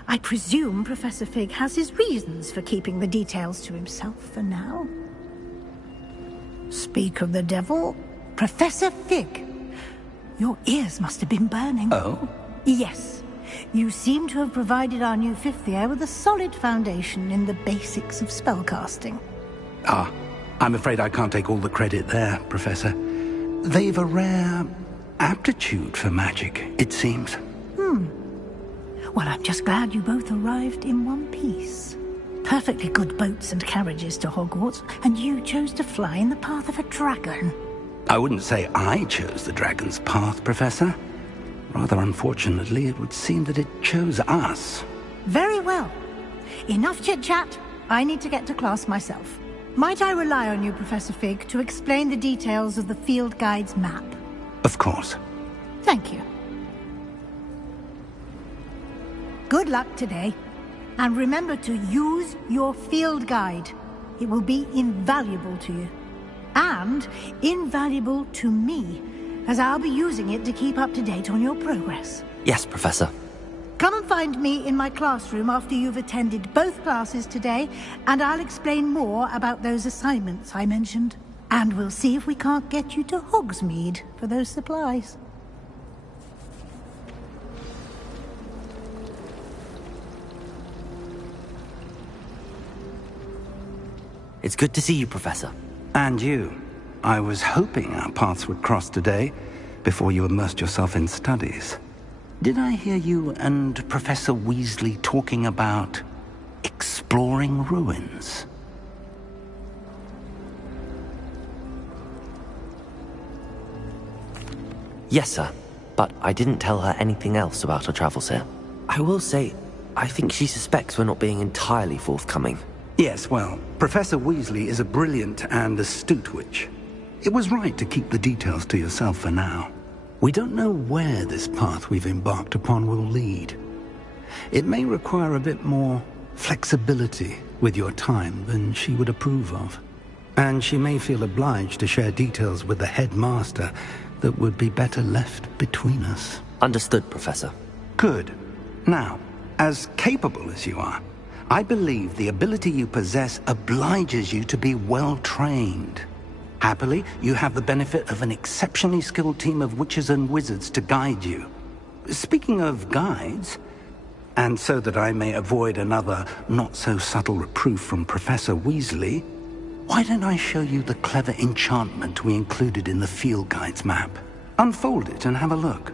I presume Professor Fig has his reasons for keeping the details to himself for now. Speak of the devil, Professor Fig. Your ears must have been burning. Oh? Yes. You seem to have provided our new fifth year with a solid foundation in the basics of spellcasting. Ah, I'm afraid I can't take all the credit there, Professor. They've a rare aptitude for magic, it seems. Well, I'm just glad you both arrived in one piece. Perfectly good boats and carriages to Hogwarts, and you chose to fly in the path of a dragon. I wouldn't say I chose the dragon's path, Professor. Rather unfortunately, it would seem that it chose us. Very well. Enough chit-chat. I need to get to class myself. Might I rely on you, Professor Fig, to explain the details of the field guide's map? Of course. Thank you. Good luck today. And remember to use your field guide. It will be invaluable to you. And invaluable to me, as I'll be using it to keep up to date on your progress. Yes, Professor. Come and find me in my classroom after you've attended both classes today, and I'll explain more about those assignments I mentioned. And we'll see if we can't get you to Hogsmeade for those supplies. It's good to see you, Professor. And you. I was hoping our paths would cross today, before you immersed yourself in studies. Did I hear you and Professor Weasley talking about exploring ruins? Yes, sir. But I didn't tell her anything else about our travels here. I will say, I think she suspects we're not being entirely forthcoming. Yes, well, Professor Weasley is a brilliant and astute witch. It was right to keep the details to yourself for now. We don't know where this path we've embarked upon will lead. It may require a bit more flexibility with your time than she would approve of. And she may feel obliged to share details with the headmaster that would be better left between us. Understood, Professor. Good. Now, as capable as you are, I believe the ability you possess obliges you to be well trained. Happily, you have the benefit of an exceptionally skilled team of witches and wizards to guide you. Speaking of guides, and so that I may avoid another not-so-subtle reproof from Professor Weasley, why don't I show you the clever enchantment we included in the field guide's map? Unfold it and have a look.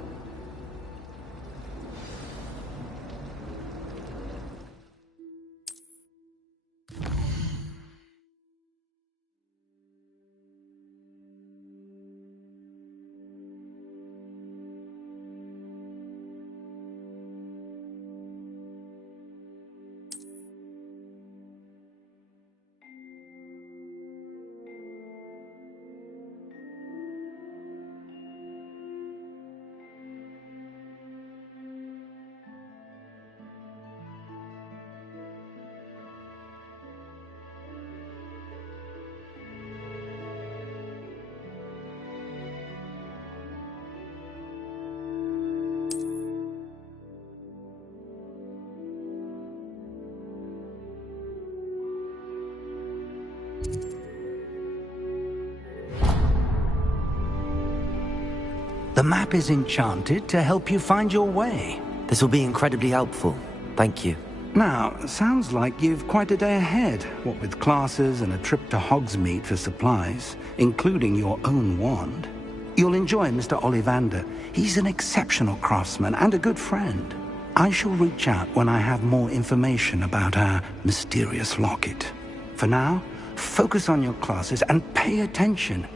The map is enchanted to help you find your way. This will be incredibly helpful. Thank you. Now, sounds like you've quite a day ahead, what with classes and a trip to Hogsmeade for supplies, including your own wand. You'll enjoy Mr. Ollivander. He's an exceptional craftsman and a good friend. I shall reach out when I have more information about our mysterious locket. For now, focus on your classes and pay attention.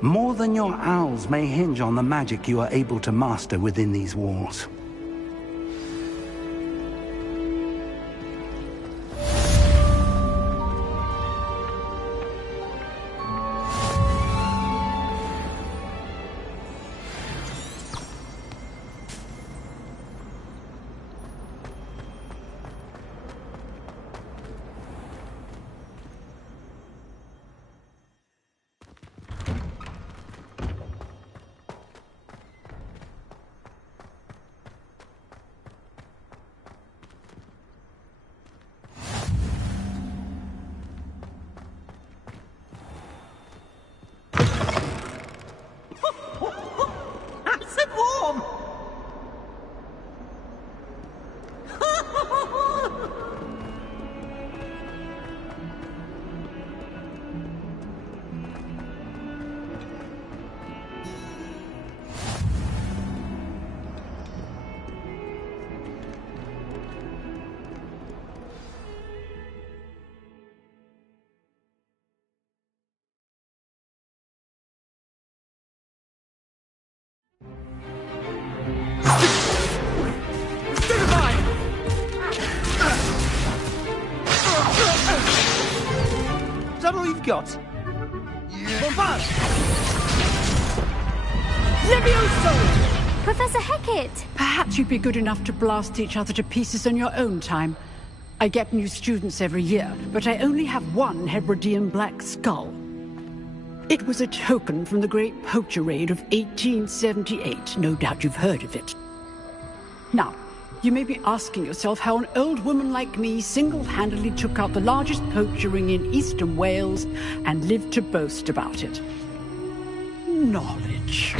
More than your owls may hinge on the magic you are able to master within these walls. Is that all you've got? Bombard! Levioso! Professor Hecat! Perhaps you'd be good enough to blast each other to pieces in your own time. I get new students every year, but I only have one Hebridean black skull. It was a token from the Great Poacher Raid of 1878. No doubt you've heard of it. Now, you may be asking yourself how an old woman like me single-handedly took out the largest poacher ring in eastern Wales and lived to boast about it. Knowledge.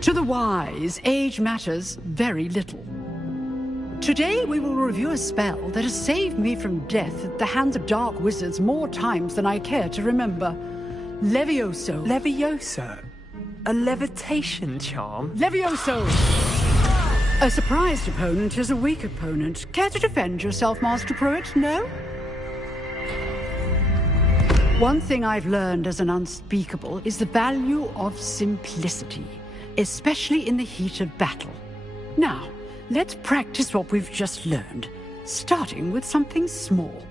To the wise, age matters very little. Today we will review a spell that has saved me from death at the hands of dark wizards more times than I care to remember. Levioso. Levioso? A levitation charm? Levioso! A surprised opponent is a weak opponent. Care to defend yourself, Master Pruitt? No? One thing I've learned as an unspeakable is the value of simplicity, especially in the heat of battle. Now, let's practice what we've just learned, starting with something small.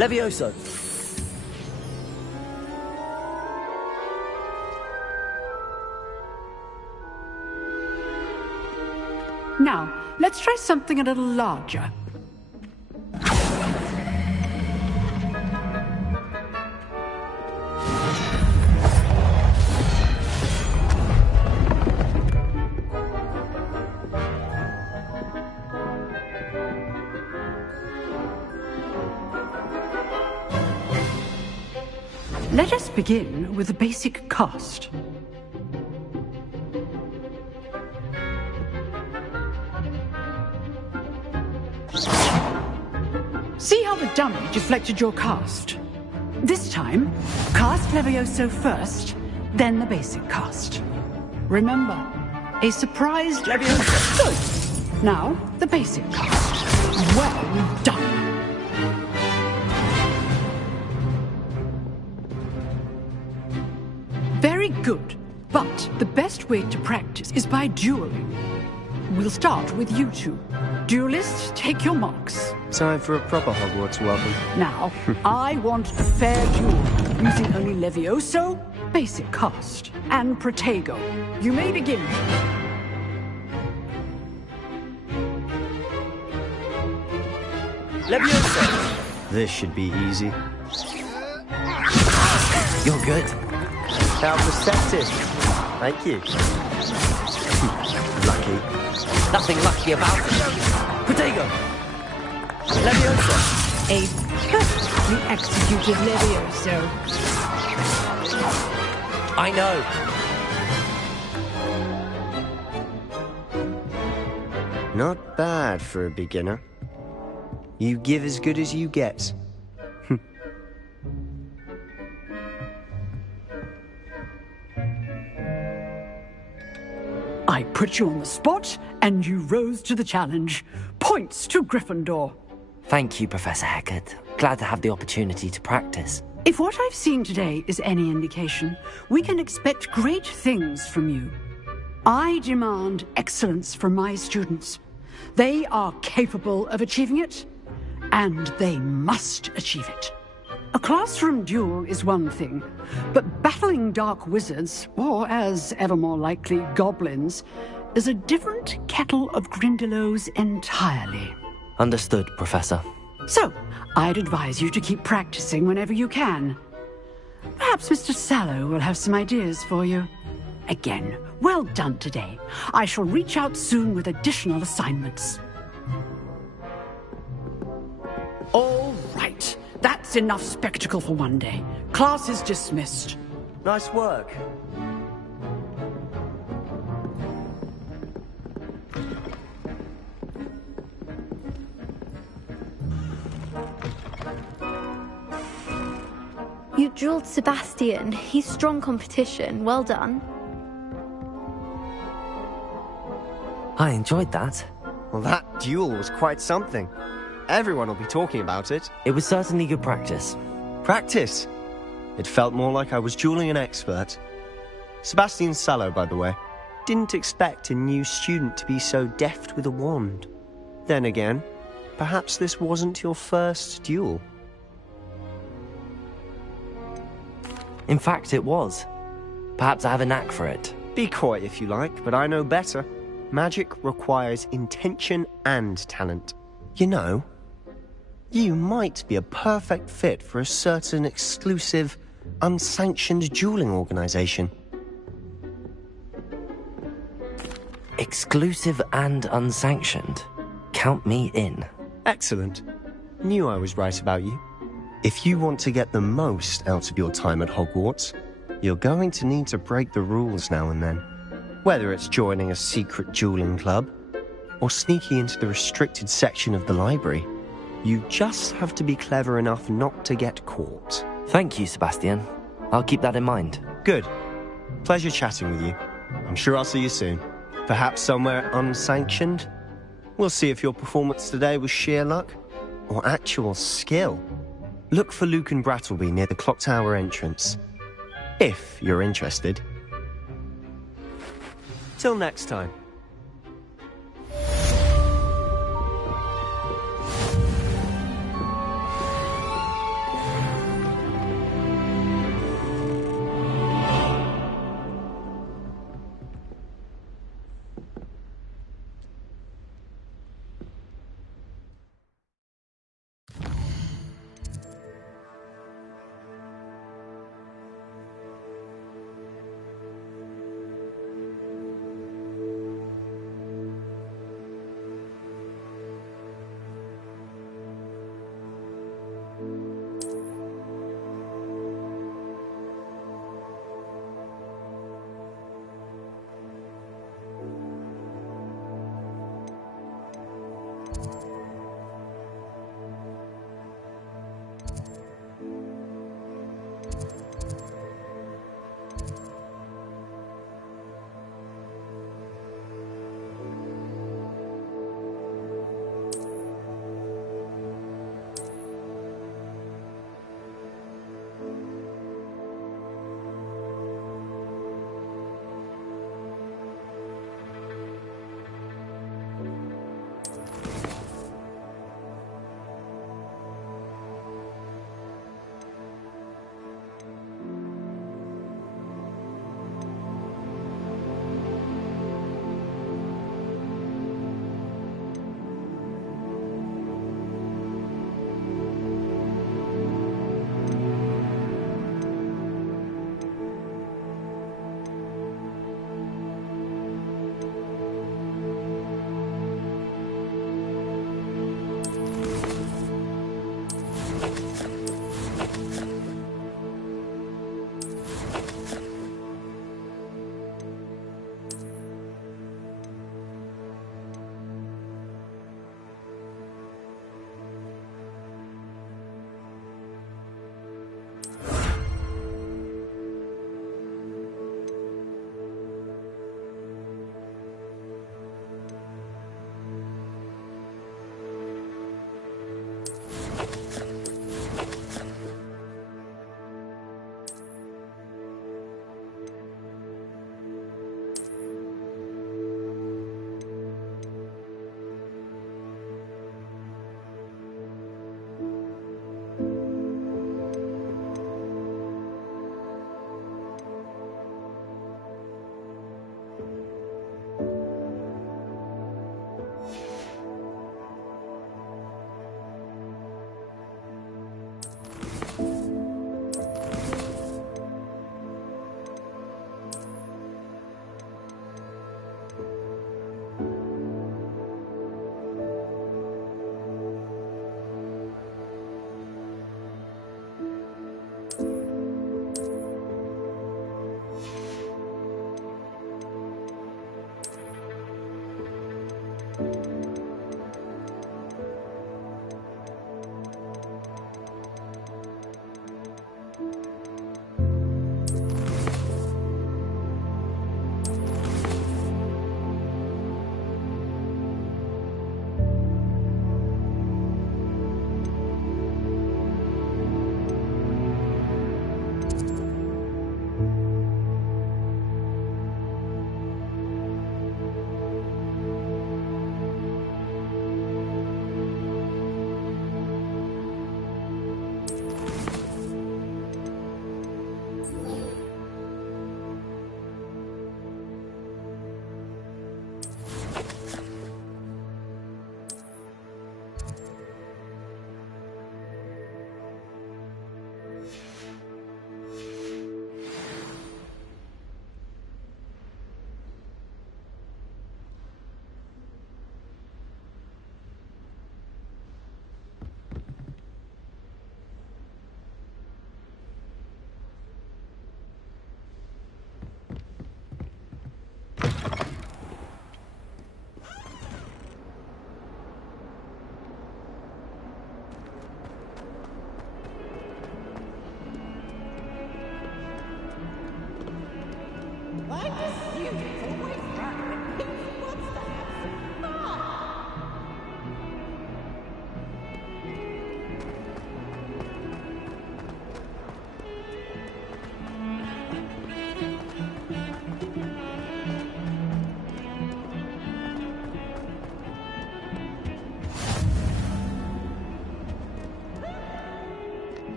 Levioso! Now, let's try something a little larger. Let us begin with the basic cast. See how the dummy deflected your cast? This time, cast Levioso first, then the basic cast. Remember, a surprised Levioso. Good. Now, the basic cast. Well done. Very good, but the best way to practice is by dueling. We'll start with you two. Duelists, take your marks. Time for a proper Hogwarts welcome. Now, I want a fair duel, using only Levioso, basic cast, and Protego. You may begin. Levioso! This should be easy. You're good. How perceptive. Thank you. Lucky. Nothing lucky about it. Protego! Levioso! A perfectly executed Levioso. I know. Not bad for a beginner. You give as good as you get. I put you on the spot, and you rose to the challenge. Points to Gryffindor. Thank you, Professor Hecat. Glad to have the opportunity to practice. If what I've seen today is any indication, we can expect great things from you. I demand excellence from my students. They are capable of achieving it, and they must achieve it. A classroom duel is one thing, but battling dark wizards, or as ever more likely, goblins, is a different kettle of Grindylows entirely. Understood, Professor. So, I'd advise you to keep practicing whenever you can. Perhaps Mr. Sallow will have some ideas for you. Again, well done today. I shall reach out soon with additional assignments. All right. That's enough spectacle for one day. Class is dismissed. Nice work. You drilled Sebastian. He's strong competition. Well done. I enjoyed that. Well, that duel was quite something. Everyone will be talking about it. It was certainly good practice. Practice? It felt more like I was dueling an expert. Sebastian Sallow, by the way. Didn't expect a new student to be so deft with a wand. Then again, perhaps this wasn't your first duel. In fact, it was. Perhaps I have a knack for it. Be coy if you like, but I know better. Magic requires intention and talent. You know, you might be a perfect fit for a certain exclusive, unsanctioned dueling organization. Exclusive and unsanctioned? Count me in. Excellent. Knew I was right about you. If you want to get the most out of your time at Hogwarts, you're going to need to break the rules now and then. Whether it's joining a secret dueling club, or sneaking into the restricted section of the library, you just have to be clever enough not to get caught. Thank you, Sebastian. I'll keep that in mind. Good. Pleasure chatting with you. I'm sure I'll see you soon. Perhaps somewhere unsanctioned? We'll see if your performance today was sheer luck, or actual skill. Look for Luke and Brattleby near the clock tower entrance. If you're interested. Till next time.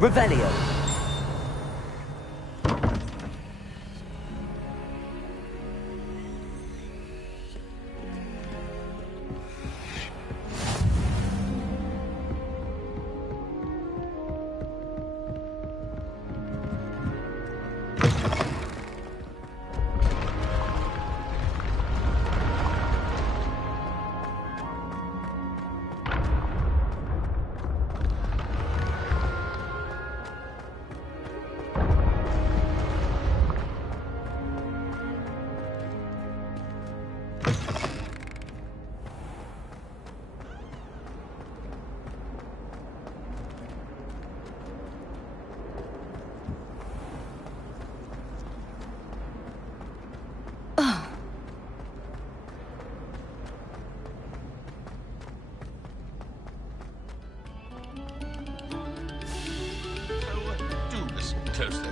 Revelio. Closely.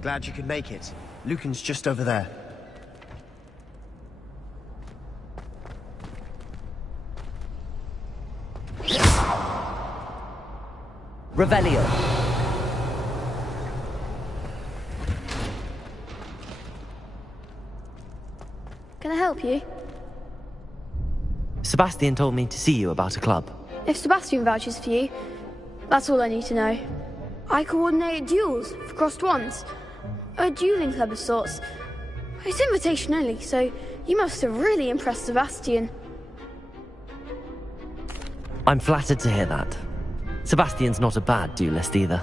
Glad you could make it. Lucan's just over there. Revelio. Can I help you? Sebastian told me to see you about a club. If Sebastian vouches for you, that's all I need to know. I coordinate duels for crossed wands. A dueling club of sorts. It's invitation only, so you must have really impressed Sebastian. I'm flattered to hear that. Sebastian's not a bad duelist either.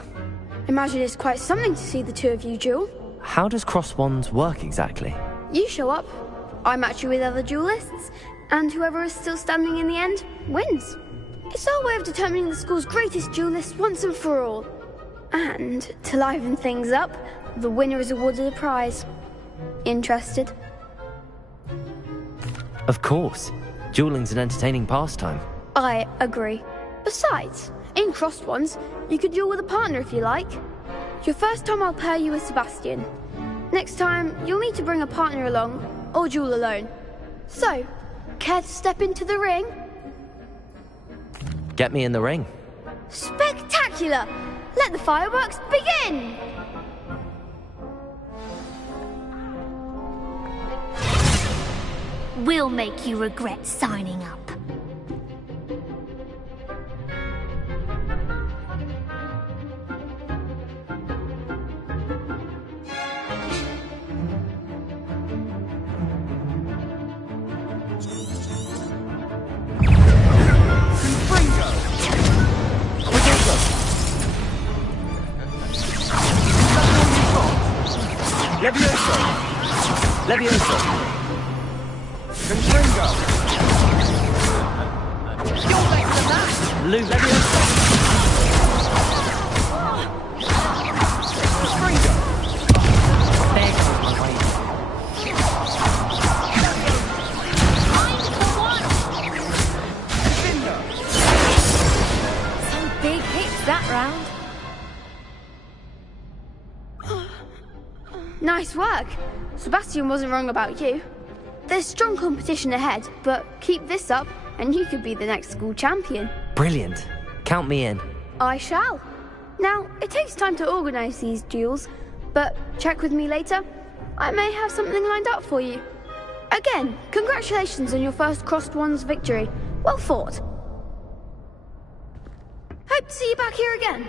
Imagine it's quite something to see the two of you duel. How does cross wands work exactly? You show up, I match you with other duelists, and whoever is still standing in the end wins. It's our way of determining the school's greatest duelist once and for all. And to liven things up, the winner is awarded a prize. Interested? Of course. Dueling's an entertaining pastime. I agree. Besides, in crossed ones, you could duel with a partner if you like. Your first time I'll pair you with Sebastian. Next time, you'll need to bring a partner along, or duel alone. So, care to step into the ring? Get me in the ring. Spectacular! Let the fireworks begin! We'll make you regret signing up. Levioso! Levioso! Confringo! You're better than that! Luke! Levioso! Confringo! There goes my way. Nice work. Sebastian wasn't wrong about you. There's strong competition ahead, but keep this up and you could be the next school champion. Brilliant. Count me in. I shall. Now, it takes time to organise these duels, but check with me later. I may have something lined up for you. Again, congratulations on your first Crossed Wands victory. Well fought. Hope to see you back here again.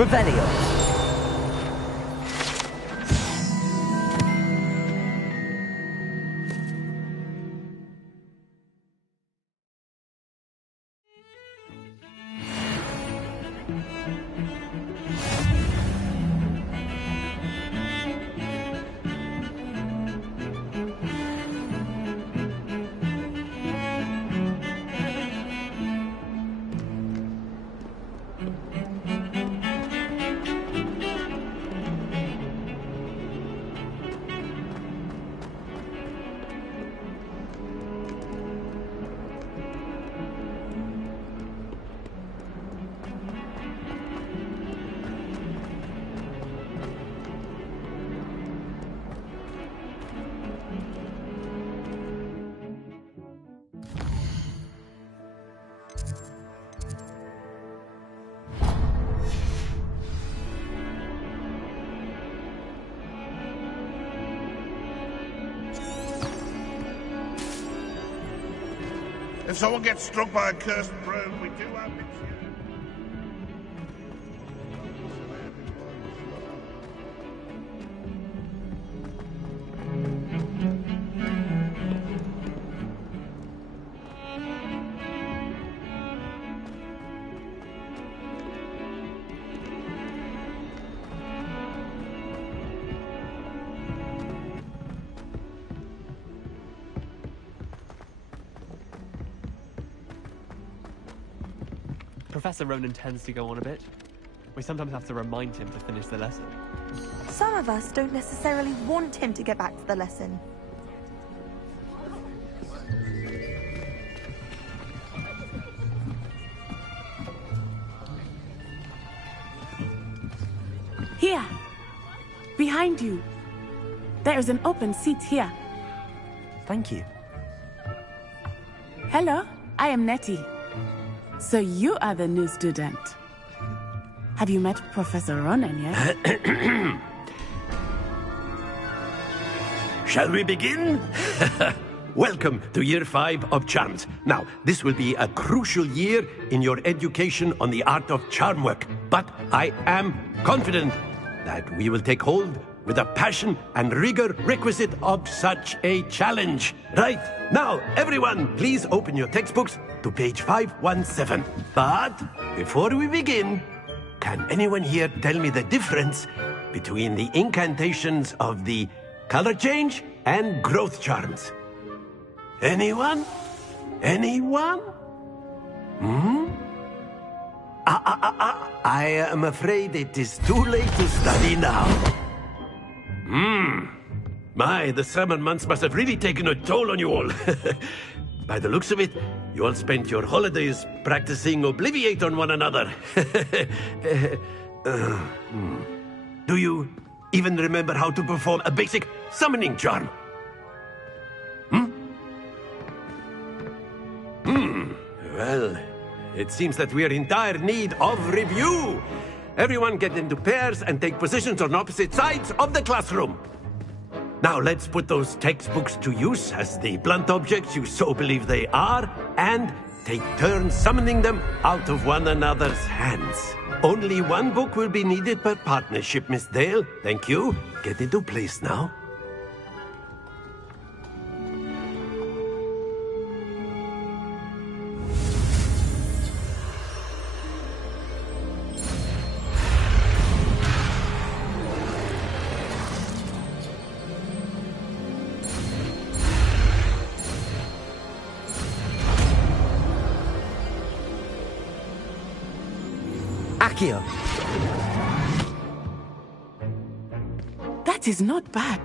Revelio. If someone gets struck by a cursed broom, we do have it. Professor Ronan tends to go on a bit. We sometimes have to remind him to finish the lesson. Some of us don't necessarily want him to get back to the lesson. Here! Behind you! There is an open seat here. Thank you. Hello, I am Nettie. So you are the new student. Have you met Professor Ronan yet? Shall we begin? Welcome to Year 5 of Charms. Now, this will be a crucial year in your education on the art of charm work. But I am confident that we will take hold with the passion and rigor requisite of such a challenge. Right, now, everyone, please open your textbooks to page 517. But before we begin, can anyone here tell me the difference between the incantations of the color change and growth charms? Anyone? Anyone? I am afraid it is too late to study now. My, the summer months must have really taken a toll on you all. By the looks of it, you all spent your holidays practicing Obliviate on one another. Do you even remember how to perform a basic summoning charm? Well, it seems that we are in dire need of review. Everyone get into pairs and take positions on opposite sides of the classroom. Now let's put those textbooks to use as the blunt objects you so believe they are, and take turns summoning them out of one another's hands. Only one book will be needed per partnership, Miss Dale. Thank you. Get into place now. Akio. That is not bad.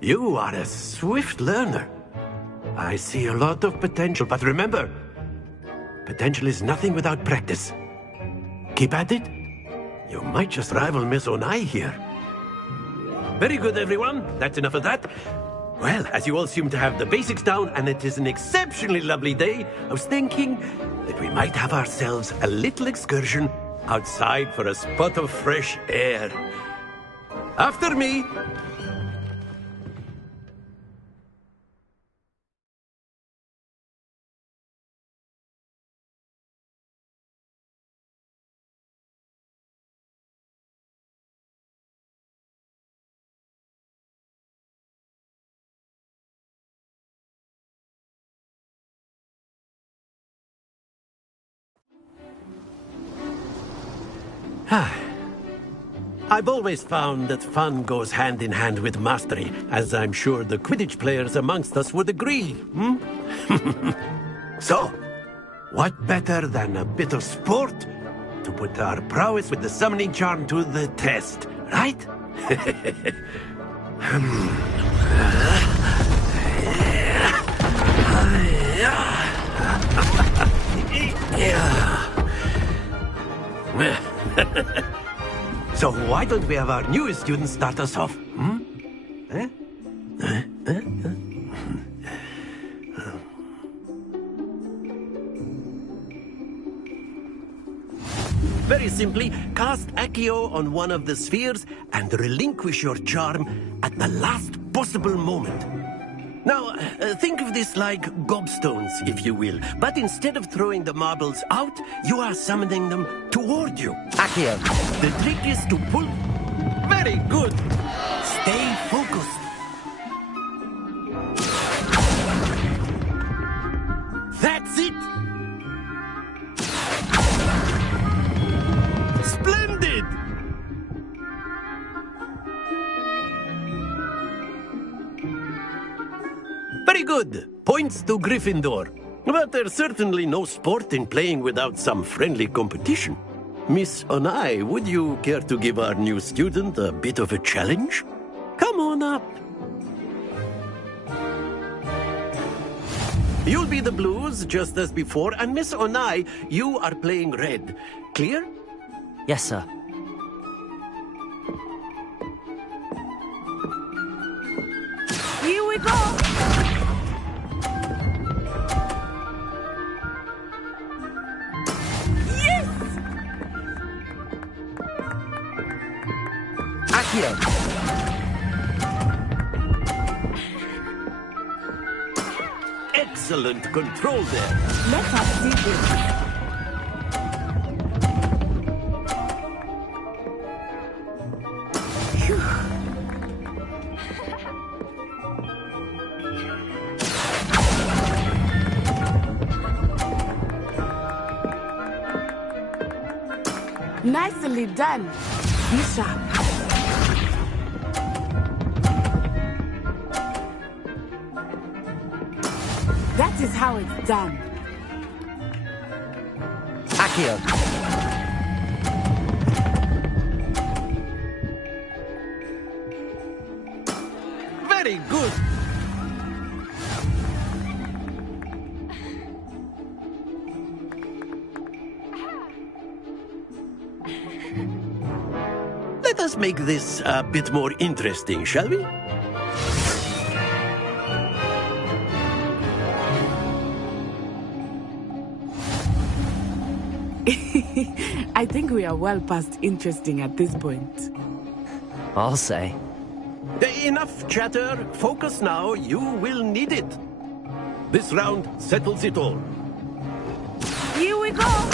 You are a swift learner. I see a lot of potential, but remember, potential is nothing without practice. Keep at it. You might just rival Miss Onai here. Very good, everyone. That's enough of that. Well, as you all seem to have the basics down, and it is an exceptionally lovely day, I was thinking that we might have ourselves a little excursion outside for a spot of fresh air. After me! I've always found that fun goes hand in hand with mastery, as I'm sure the Quidditch players amongst us would agree. So, what better than a bit of sport to put our prowess with the summoning charm to the test, right? So why don't we have our newest student start us off? Very simply, cast Accio on one of the spheres and relinquish your charm at the last possible moment. Now, think of this like gobstones, if you will. But instead of throwing the marbles out, you are summoning them toward you. Accio. The trick is to pull... Very good. Stay focused. That's it. Splendid. Very good. Points to Gryffindor. But there's certainly no sport in playing without some friendly competition. Miss Onai, would you care to give our new student a bit of a challenge? Come on up. You'll be the blues, just as before, and Miss Onai, you are playing red. Clear? Yes, sir. Here we go! Accio! Excellent control there. Let us see this. Nicely done. Be sharp. That is how it's done. Accio! Very good. Let us make this a bit more interesting, shall we? I think we are well past interesting at this point. I'll say. Enough chatter. Focus now. You will need it. This round settles it all. Here we go!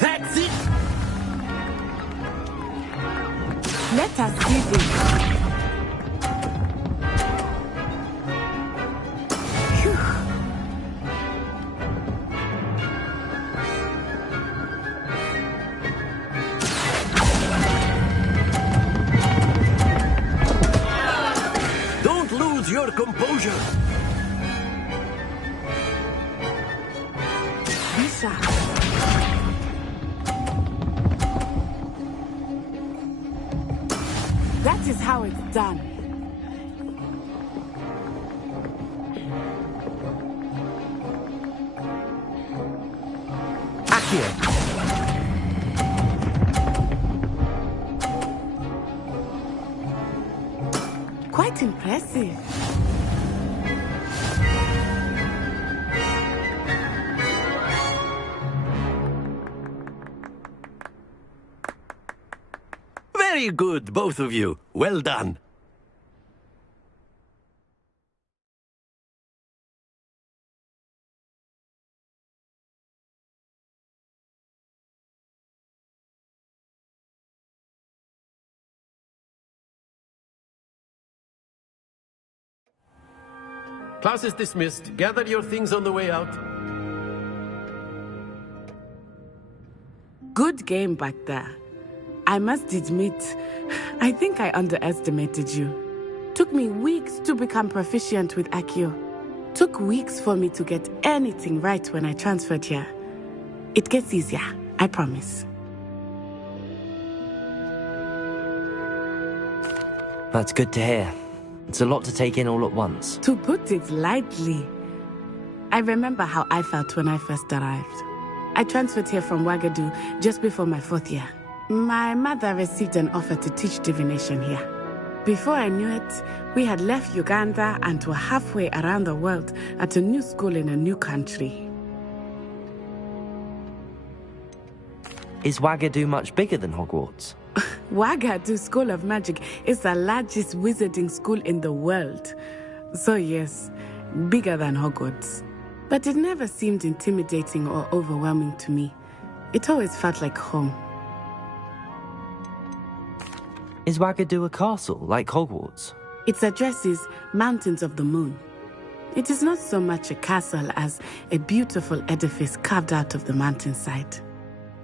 That's it! Let us see this. Phew. Don't lose your composure. Be sharp. That is how it's done. Accio! Quite impressive. Very good, both of you. Well done. Class is dismissed. Gather your things on the way out. Good game back there. I must admit, I think I underestimated you. Took me weeks to become proficient with Accio. Took weeks for me to get anything right when I transferred here. It gets easier, I promise. That's good to hear. It's a lot to take in all at once. To put it lightly, I remember how I felt when I first arrived. I transferred here from Ouagadougou just before my 4th year. My mother received an offer to teach divination here. Before I knew it, we had left Uganda and were halfway around the world at a new school in a new country. Is Ouagadougou much bigger than Hogwarts? Ouagadougou School of Magic is the largest wizarding school in the world. So yes, bigger than Hogwarts. But it never seemed intimidating or overwhelming to me. It always felt like home. Is Ouagadougou a castle, like Hogwarts? Its address is Mountains of the Moon. It is not so much a castle as a beautiful edifice carved out of the mountainside.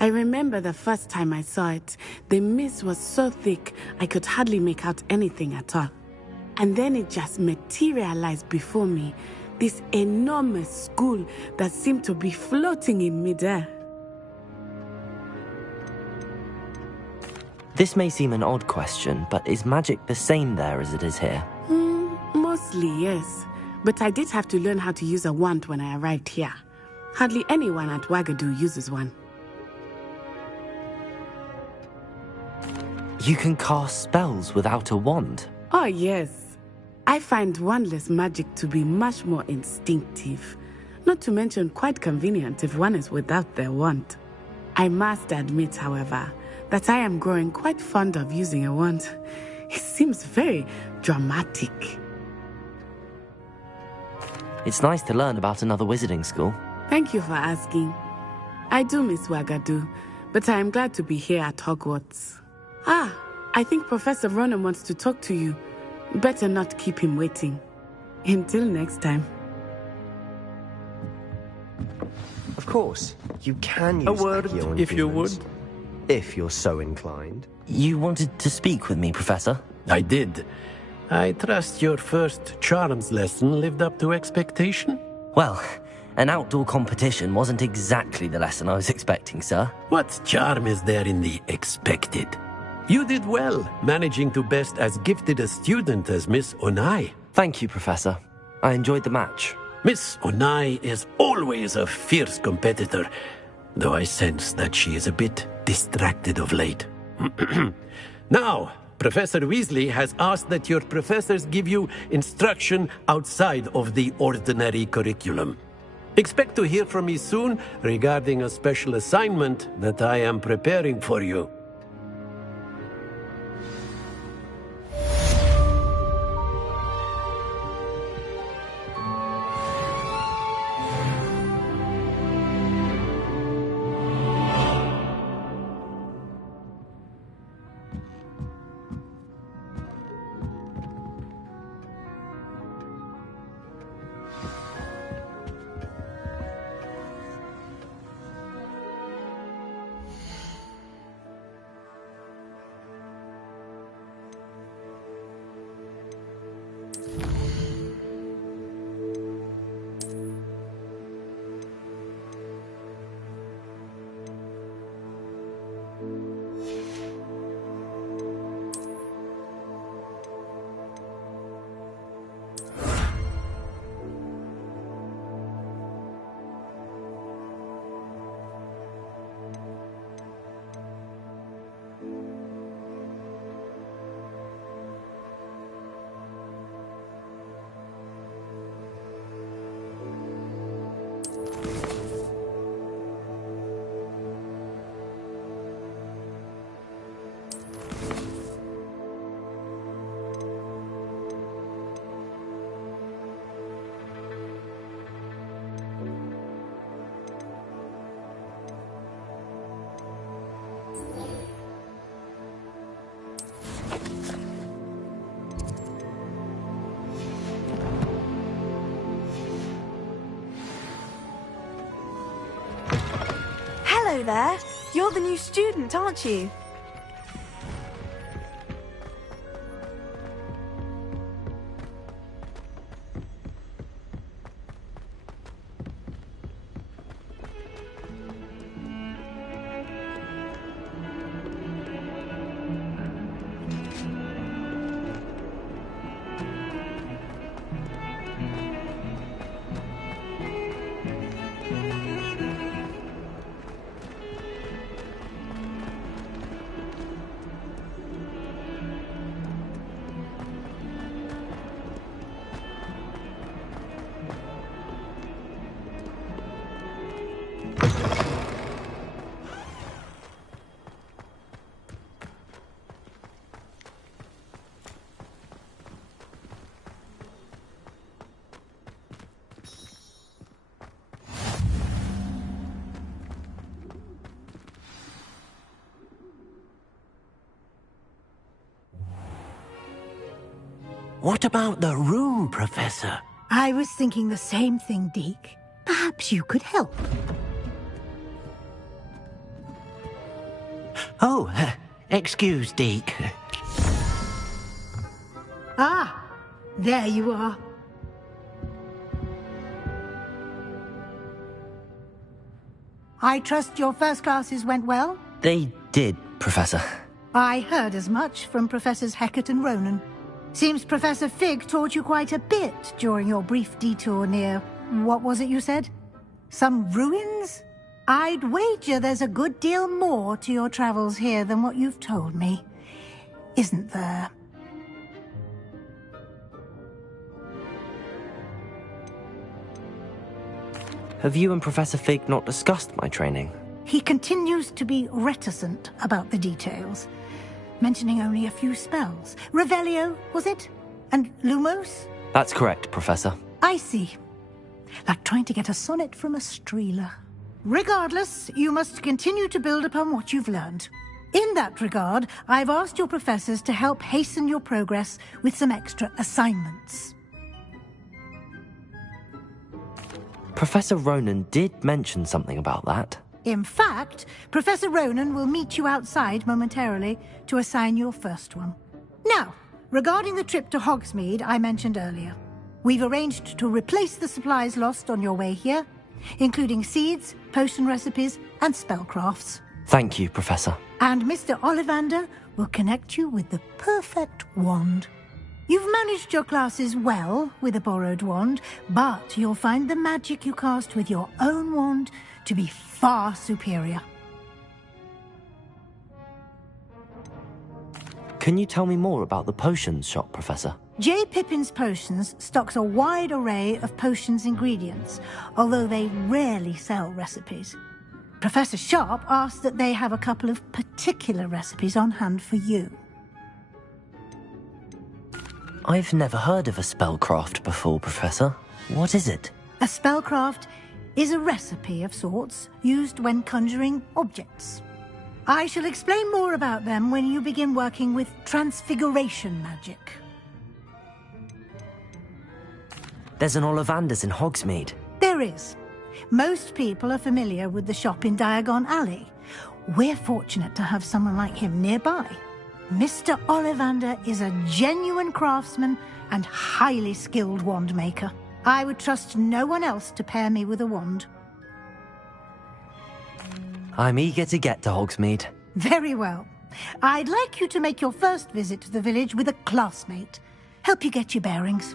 I remember the first time I saw it, the mist was so thick I could hardly make out anything at all. And then it just materialized before me, this enormous school that seemed to be floating in midair. This may seem an odd question, but is magic the same there as it is here? Mostly, yes. but I did have to learn how to use a wand when I arrived here. Hardly anyone at Wagadu uses one. You can cast spells without a wand? Oh, yes. I find wandless magic to be much more instinctive. Not to mention quite convenient if one is without their wand. I must admit, however, that I am growing quite fond of using a wand. It seems very dramatic. It's nice to learn about another wizarding school. Thank you for asking. I do miss Wagadu, but I am glad to be here at Hogwarts. Ah, I think Professor Ronan wants to talk to you. Better not keep him waiting. Until next time. Of course, you can use A word, Accio on if you humans, would. if you're so inclined. You wanted to speak with me, Professor? I did. I trust your first charms lesson lived up to expectation? Well, an outdoor competition wasn't exactly the lesson I was expecting, sir. What charm is there in the expected? You did well, managing to best as gifted a student as Miss Onai. Thank you, Professor. I enjoyed the match. Miss Onai is always a fierce competitor, though I sense that she is a bit distracted of late. Now, Professor Weasley has asked that your professors give you instruction outside of the ordinary curriculum. Expect to hear from me soon regarding a special assignment that I am preparing for you. Hello there. You're the new student, aren't you? What about the room, Professor? I was thinking the same thing, Deke. Perhaps you could help. Oh, excuse, Deke. Ah, there you are. I trust your first classes went well? They did, Professor. I heard as much from Professors Hecat and Ronan. Seems Professor Fig taught you quite a bit during your brief detour near... what was it you said? Some ruins? I'd wager there's a good deal more to your travels here than what you've told me. Isn't there? Have you and Professor Fig not discussed my training? He continues to be reticent about the details, mentioning only a few spells. Revelio, was it? And Lumos? That's correct, Professor. I see. Like trying to get a sonnet from a streeler. Regardless, you must continue to build upon what you've learned. In that regard, I've asked your professors to help hasten your progress with some extra assignments. Professor Ronan did mention something about that. In fact, Professor Ronan will meet you outside momentarily to assign your first one. Now, regarding the trip to Hogsmeade I mentioned earlier, we've arranged to replace the supplies lost on your way here, including seeds, potion recipes, and spellcrafts. Thank you, Professor. And Mr. Ollivander will connect you with the perfect wand. You've managed your classes well with a borrowed wand, but you'll find the magic you cast with your own wand to be far superior. Can you tell me more about the potions shop, Professor? J. Pippin's Potions stocks a wide array of potions ingredients, although they rarely sell recipes. Professor Sharp asked that they have a couple of particular recipes on hand for you. I've never heard of a spellcraft before, Professor. What is it? A spellcraft is a recipe of sorts used when conjuring objects. I shall explain more about them when you begin working with transfiguration magic. There's an Ollivander's in Hogsmeade. There is. Most people are familiar with the shop in Diagon Alley. We're fortunate to have someone like him nearby. Mr. Ollivander is a genuine craftsman and highly skilled wand maker. I would trust no one else to pair me with a wand. I'm eager to get to Hogsmeade. Very well. I'd like you to make your first visit to the village with a classmate. Help you get your bearings.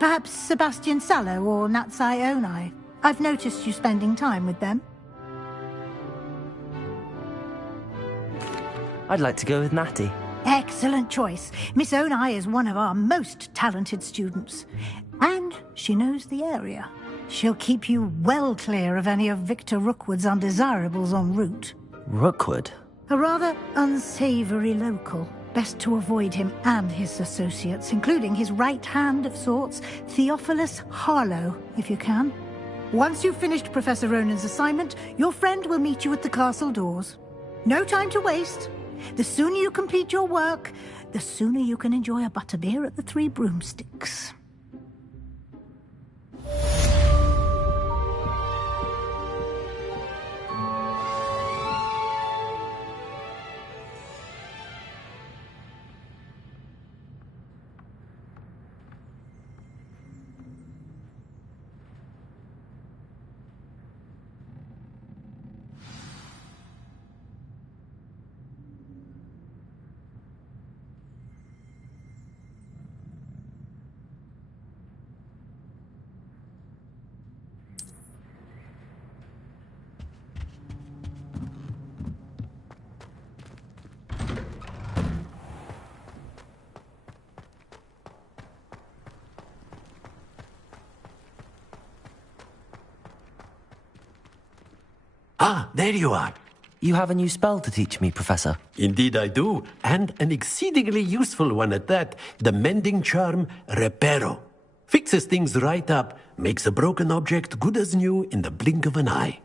Perhaps Sebastian Sallow or Natsai Onai. I've noticed you spending time with them. I'd like to go with Natty. Excellent choice. Miss Onai is one of our most talented students. And she knows the area. She'll keep you well clear of any of Victor Rookwood's undesirables en route. Rookwood? A rather unsavoury local. Best to avoid him and his associates, including his right hand of sorts, Theophilus Harlow, if you can. Once you've finished Professor Ronan's assignment, your friend will meet you at the castle doors. No time to waste. The sooner you complete your work, the sooner you can enjoy a butterbeer at the Three Broomsticks. Ah, there you are. You have a new spell to teach me, Professor. Indeed I do, and an exceedingly useful one at that. The mending charm, Reparo. Fixes things right up, makes a broken object good as new in the blink of an eye.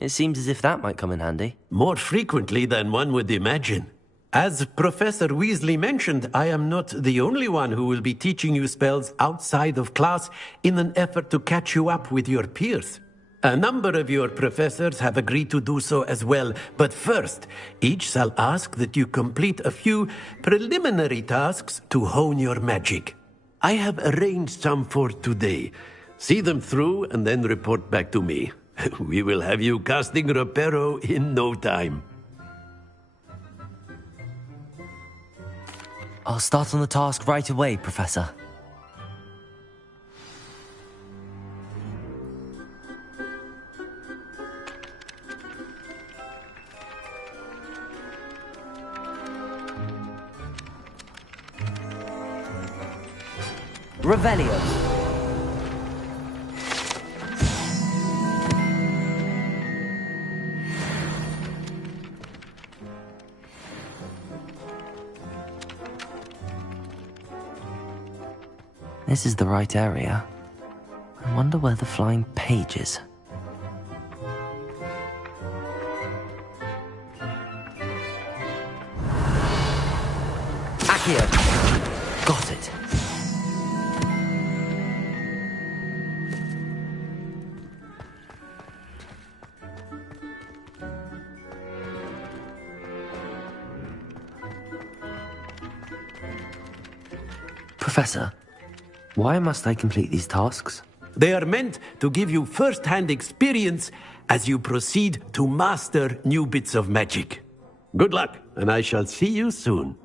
It seems as if that might come in handy. More frequently than one would imagine. As Professor Weasley mentioned, I am not the only one who will be teaching you spells outside of class in an effort to catch you up with your peers. A number of your professors have agreed to do so as well, but first, each shall ask that you complete a few preliminary tasks to hone your magic. I have arranged some for today. See them through and then report back to me. We will have you casting Reparo in no time. I'll start on the task right away, Professor. Revelio. This is the right area. I wonder where the flying page is. Accio! Got it. Professor, why must I complete these tasks? They are meant to give you first-hand experience as you proceed to master new bits of magic. Good luck, and I shall see you soon.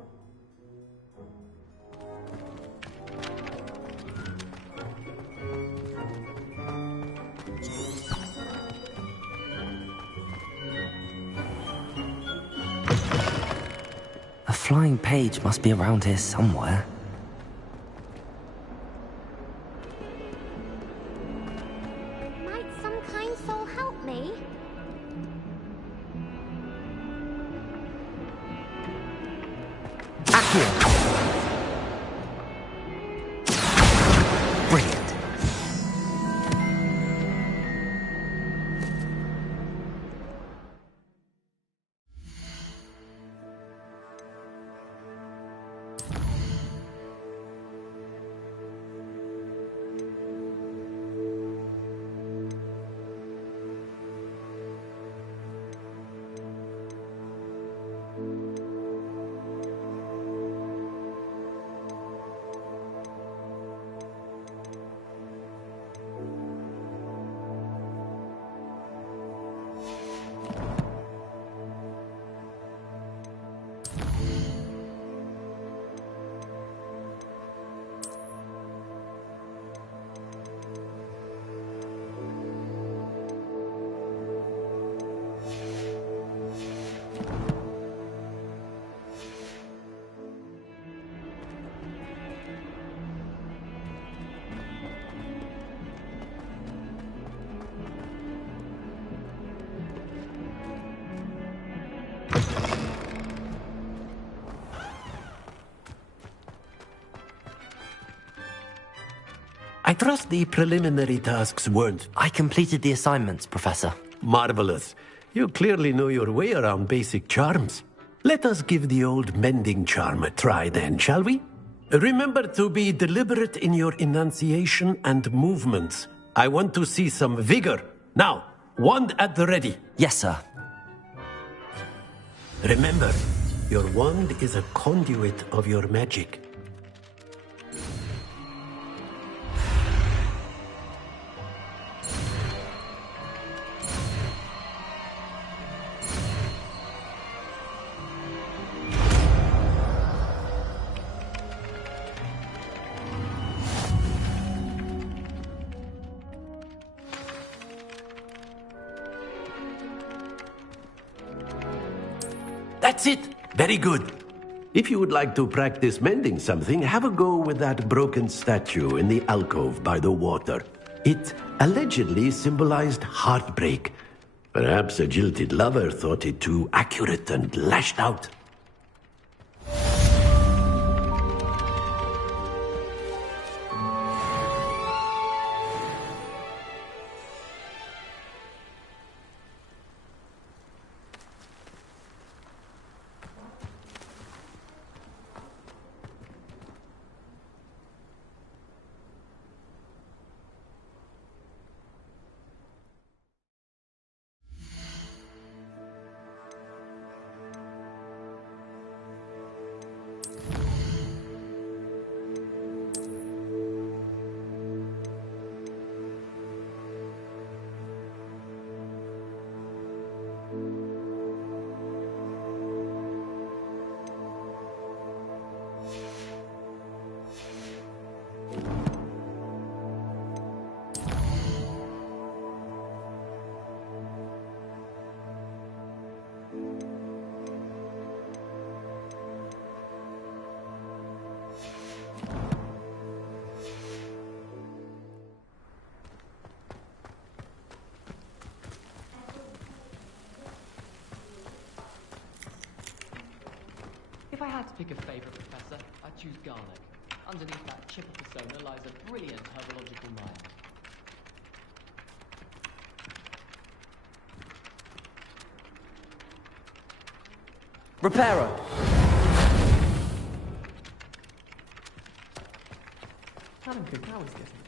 A flying page must be around here somewhere. Brilliant. I trust the preliminary tasks weren't... I completed the assignments, Professor. Marvelous. You clearly know your way around basic charms. Let us give the old mending charm a try then, shall we? Remember to be deliberate in your enunciation and movements. I want to see some vigor. Now, wand at the ready. Yes, sir. Remember, your wand is a conduit of your magic. That's it. Very good. If you would like to practice mending something, have a go with that broken statue in the alcove by the water. It allegedly symbolized heartbreak. Perhaps a jilted lover thought it too accurate and lashed out. If I had to pick a favorite professor, I'd choose garlic. Underneath that chipper persona lies a brilliant herbological mind. Reparo! Adam could now is getting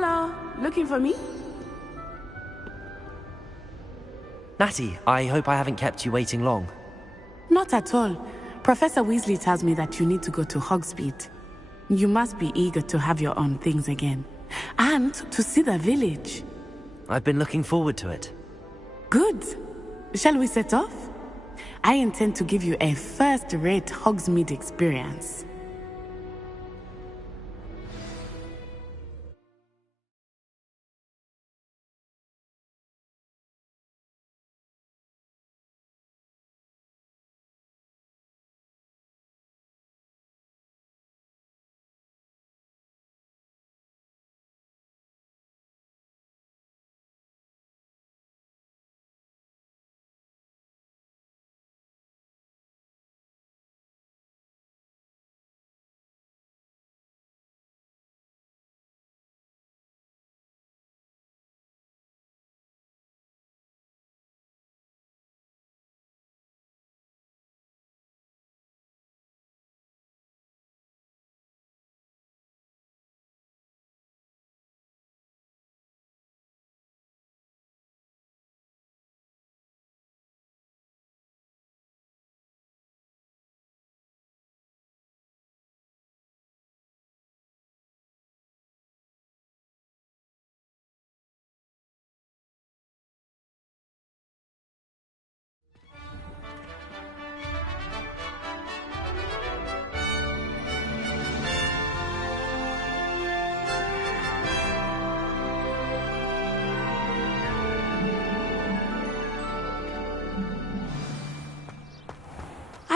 Hello, looking for me? Natty, I hope I haven't kept you waiting long. Not at all. Professor Weasley tells me that you need to go to Hogsmeade. You must be eager to have your own things again. And to see the village. I've been looking forward to it. Good. Shall we set off? I intend to give you a first-rate Hogsmeade experience.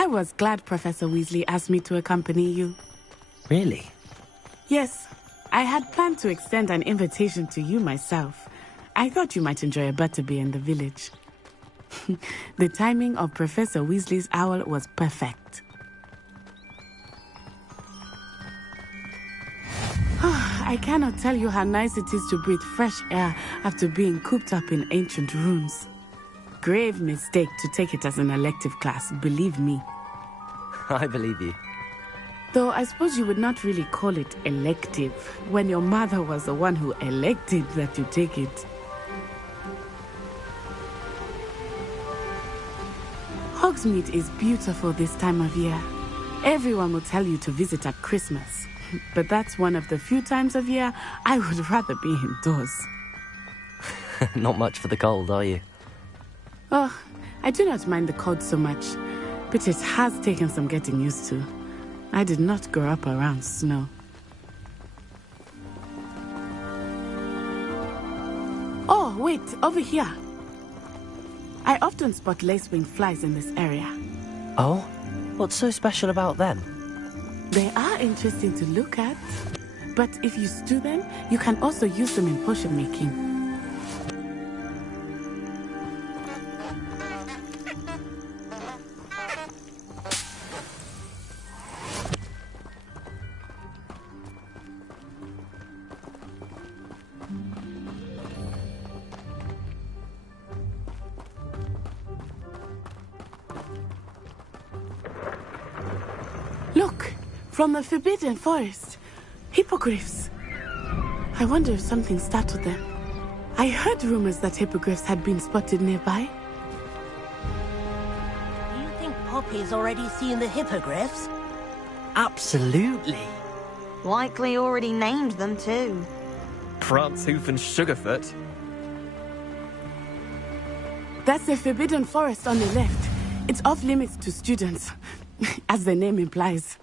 I was glad Professor Weasley asked me to accompany you. Really? Yes, I had planned to extend an invitation to you myself. I thought you might enjoy a butterbeer in the village. The timing of Professor Weasley's owl was perfect. I cannot tell you how nice it is to breathe fresh air after being cooped up in ancient rooms. Grave mistake to take it as an elective class, believe me. I believe you. Though I suppose you would not really call it elective when your mother was the one who elected that you take it. Hogsmeade is beautiful this time of year. Everyone will tell you to visit at Christmas. But that's one of the few times of year I would rather be indoors. Not much for the cold, are you? Oh, I do not mind the cold so much, but it has taken some getting used to. I did not grow up around snow. Oh, wait, over here. I often spot lacewing flies in this area. Oh? What's so special about them? They are interesting to look at, but if you stew them, you can also use them in potion making. Look, from the Forbidden Forest. Hippogriffs. I wonder if something startled them. I heard rumors that hippogriffs had been spotted nearby. Do you think Poppy's already seen the hippogriffs? Absolutely. Likely already named them too. Prance, Hoof and Sugarfoot. That's the Forbidden Forest on the left. It's off limits to students, as the name implies.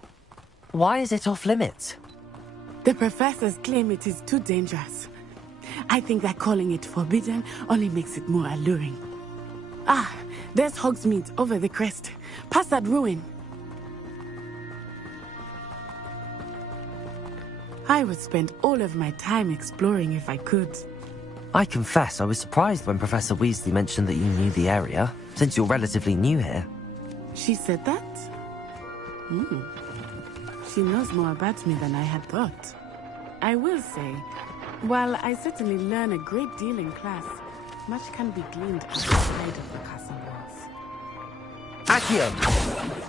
Why is it off limits? The professors claim it is too dangerous. I think that calling it forbidden only makes it more alluring. Ah, there's Hogsmeade over the crest. Past that ruin. I would spend all of my time exploring if I could. I confess I was surprised when Professor Weasley mentioned that you knew the area, since you're relatively new here. She said that? She knows more about me than I had thought. I will say, while I certainly learn a great deal in class, much can be gleaned outside of the castle walls. Accio!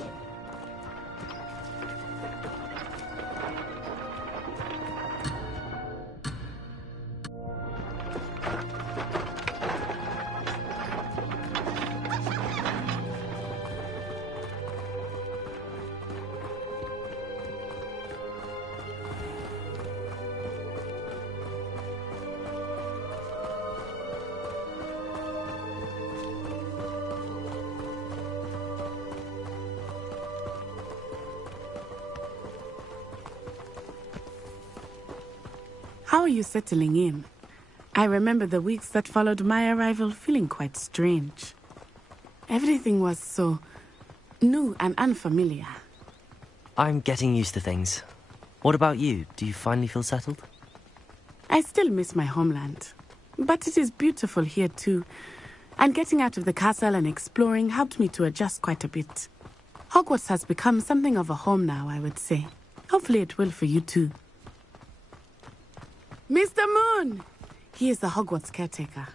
How are you settling in? I remember the weeks that followed my arrival feeling quite strange. Everything was so new and unfamiliar. I'm getting used to things. What about you? Do you finally feel settled? I still miss my homeland, but it is beautiful here too. And getting out of the castle and exploring helped me to adjust quite a bit. Hogwarts has become something of a home now, I would say. Hopefully it will for you too. Mr. Moon! He is the Hogwarts caretaker.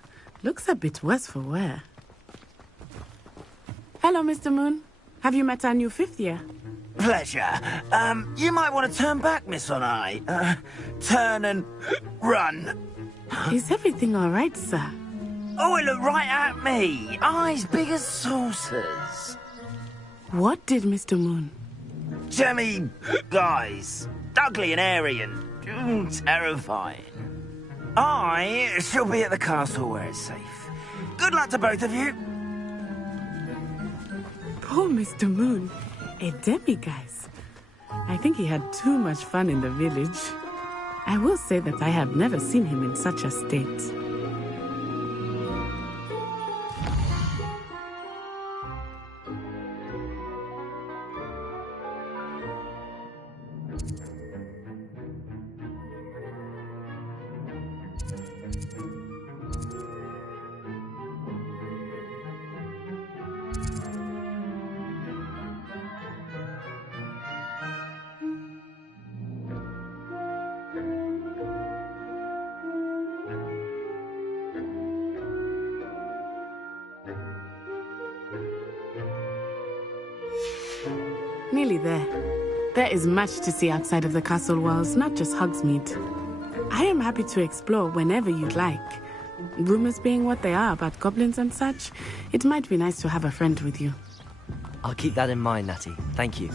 Looks a bit worse for wear. Hello, Mr. Moon. Have you met our new fifth year? Pleasure. You might want to turn back, Miss On-Eye. Turn and run. Is everything all right, sir? Oh, it looked right at me. Eyes big as saucers. What did Mr. Moon? Jemmy guys. Ugly and airy and terrifying. I shall be at the castle where it's safe. Good luck to both of you. Poor Mr. Moon. A demiguise. I think he had too much fun in the village. I will say that I have never seen him in such a state. nearly there. There is much to see outside of the castle walls, not just Hogsmeade. I am happy to explore whenever you'd like. Rumors being what they are about goblins and such, it might be nice to have a friend with you. I'll keep that in mind, Natty. Thank you.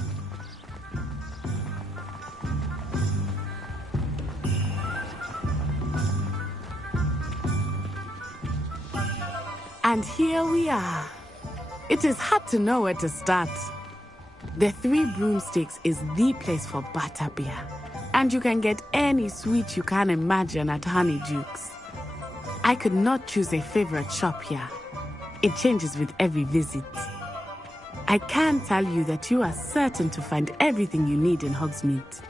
And here we are. It is hard to know where to start. The Three Broomsticks is the place for butterbeer. And you can get any sweet you can imagine at Honeydukes. I could not choose a favorite shop here. It changes with every visit. I can tell you that you are certain to find everything you need in Hogsmeade.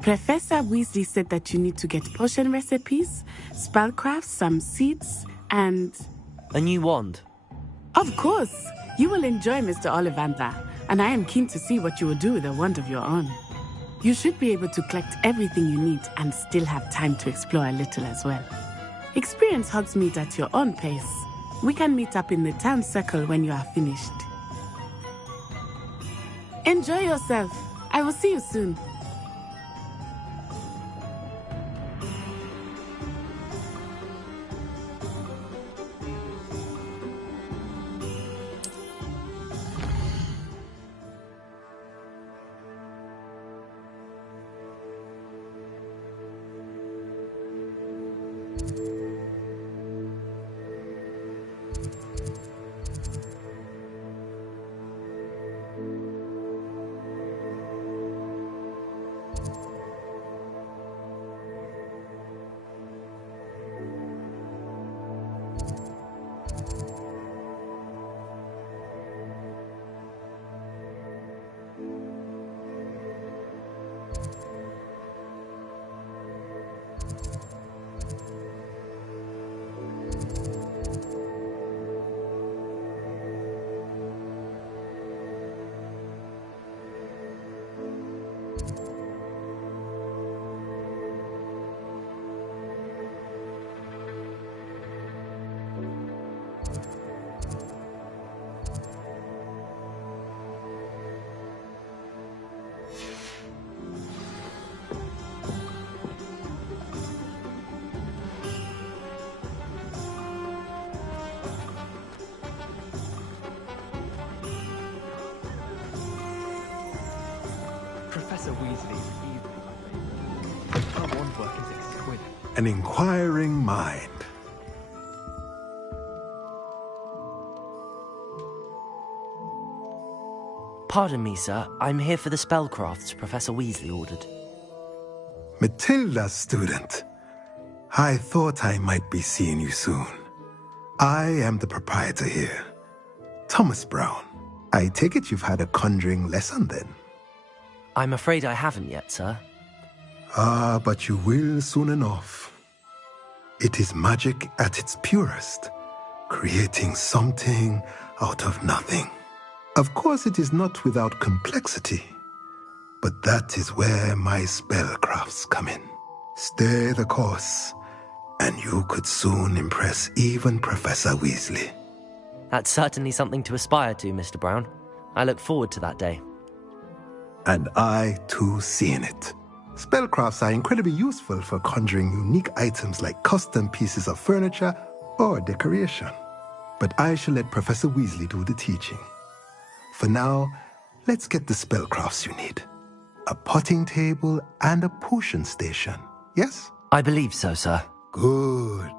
Professor Weasley said that you need to get potion recipes, spellcrafts, some seeds, and... a new wand? Of course! You will enjoy Mr. Ollivander, and I am keen to see what you will do with a wand of your own. You should be able to collect everything you need and still have time to explore a little as well. Experience Hogsmeade at your own pace. We can meet up in the town circle when you are finished. Enjoy yourself. I will see you soon. Professor Weasley's evening. Our wand work is exquisite. An inquiring mind. Pardon me, sir. I'm here for the spellcrafts Professor Weasley ordered. Matilda, student. I thought I might be seeing you soon. I am the proprietor here, Thomas Brown. I take it you've had a conjuring lesson then? I'm afraid I haven't yet, sir. Ah, but you will soon enough. It is magic at its purest, creating something out of nothing. Of course, it is not without complexity, but that is where my spellcrafts come in. Stay the course, and you could soon impress even Professor Weasley. That's certainly something to aspire to, Mr. Brown. I look forward to that day. And I, too, seeing it. Spellcrafts are incredibly useful for conjuring unique items like custom pieces of furniture or decoration. But I shall let Professor Weasley do the teaching. For now, let's get the spellcrafts you need. A potting table and a potion station, yes? I believe so, sir. Good.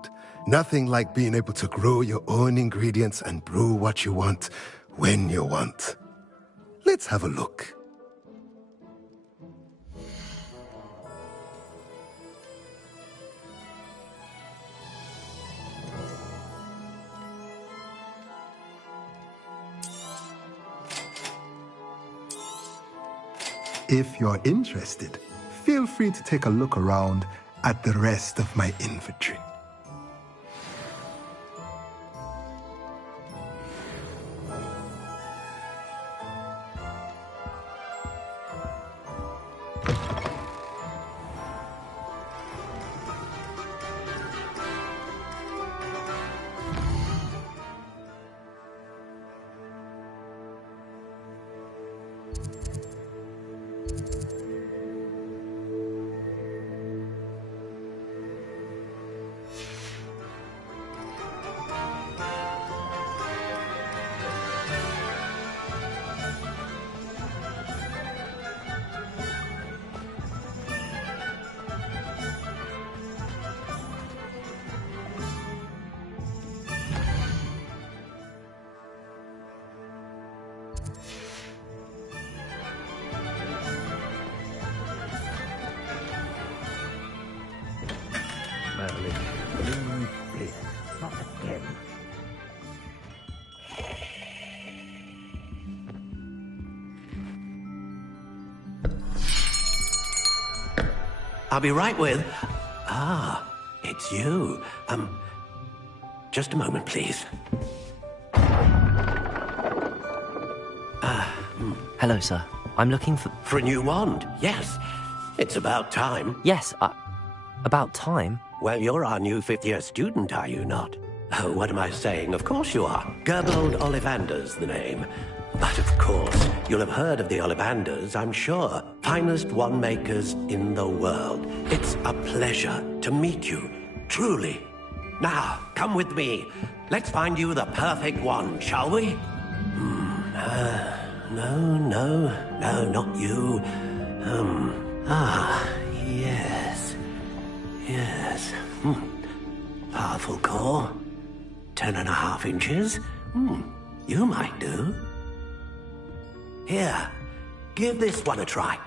Nothing like being able to grow your own ingredients and brew what you want when you want. Let's have a look. If you're interested, feel free to take a look around at the rest of my inventory. I'll be right with... Ah, it's you. Just a moment, please. Hello, sir. I'm looking for... For a new wand, yes. It's about time. Yes, about time? Well, you're our new fifth-year student, are you not? Oh, what am I saying? Of course you are. Gerbold Ollivander's the name. But of course, you'll have heard of the Ollivanders, I'm sure. Finest wand makers in the world. It's a pleasure to meet you, truly. Now, come with me. Let's find you the perfect wand, shall we? No, not you. Yes. Powerful core. 10.5 inches. You might do. Here, give this one a try.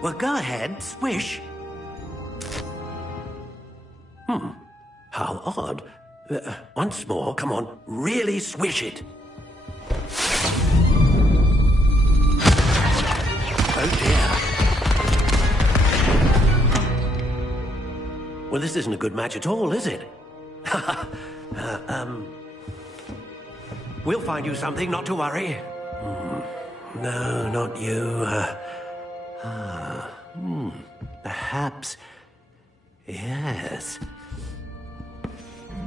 Well, go ahead, swish. How odd. Once more, come on, really swish it. Oh dear. Well, this isn't a good match at all, is it? We'll find you something, not to worry. No, not you. Perhaps... Yes.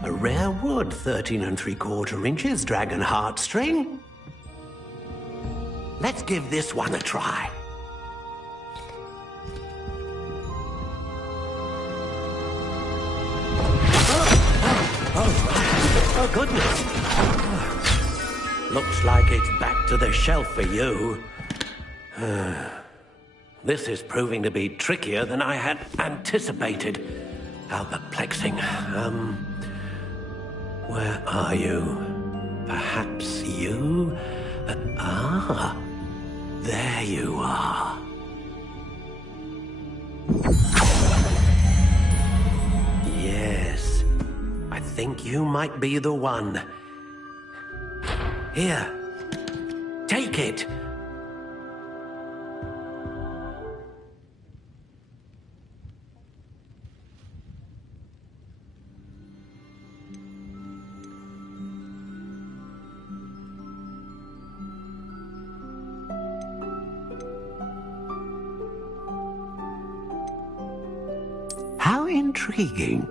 A rare wood, 13 3/4 inches, dragon heartstring. Let's give this one a try. Oh, goodness. Looks like it's back to the shelf for you. This is proving to be trickier than I had anticipated. How perplexing. Where are you? Perhaps you? There you are. Yes, I think you might be the one. Here, take it. How intriguing.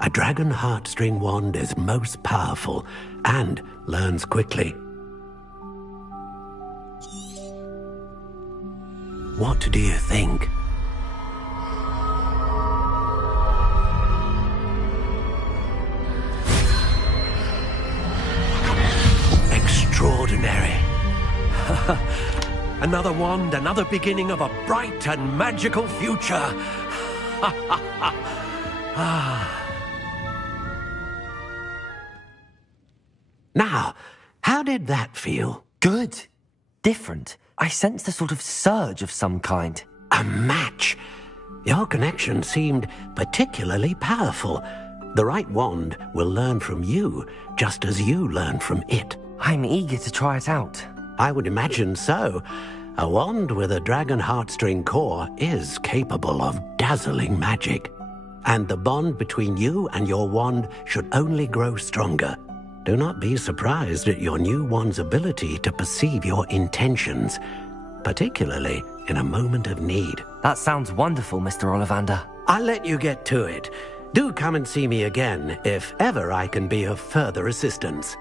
A dragon heartstring wand is most powerful and learns quickly. What do you think? Extraordinary. Another wand, another beginning of a bright and magical future. Now, how did that feel? Good. Different. I sensed a sort of surge of some kind. A match. Your connection seemed particularly powerful. The right wand will learn from you, just as you learn from it. I'm eager to try it out. I would imagine so. A wand with a dragon heartstring core is capable of dazzling magic. And the bond between you and your wand should only grow stronger. Do not be surprised at your new wand's ability to perceive your intentions, particularly in a moment of need. That sounds wonderful, Mr. Ollivander. I'll let you get to it. Do come and see me again if ever I can be of further assistance.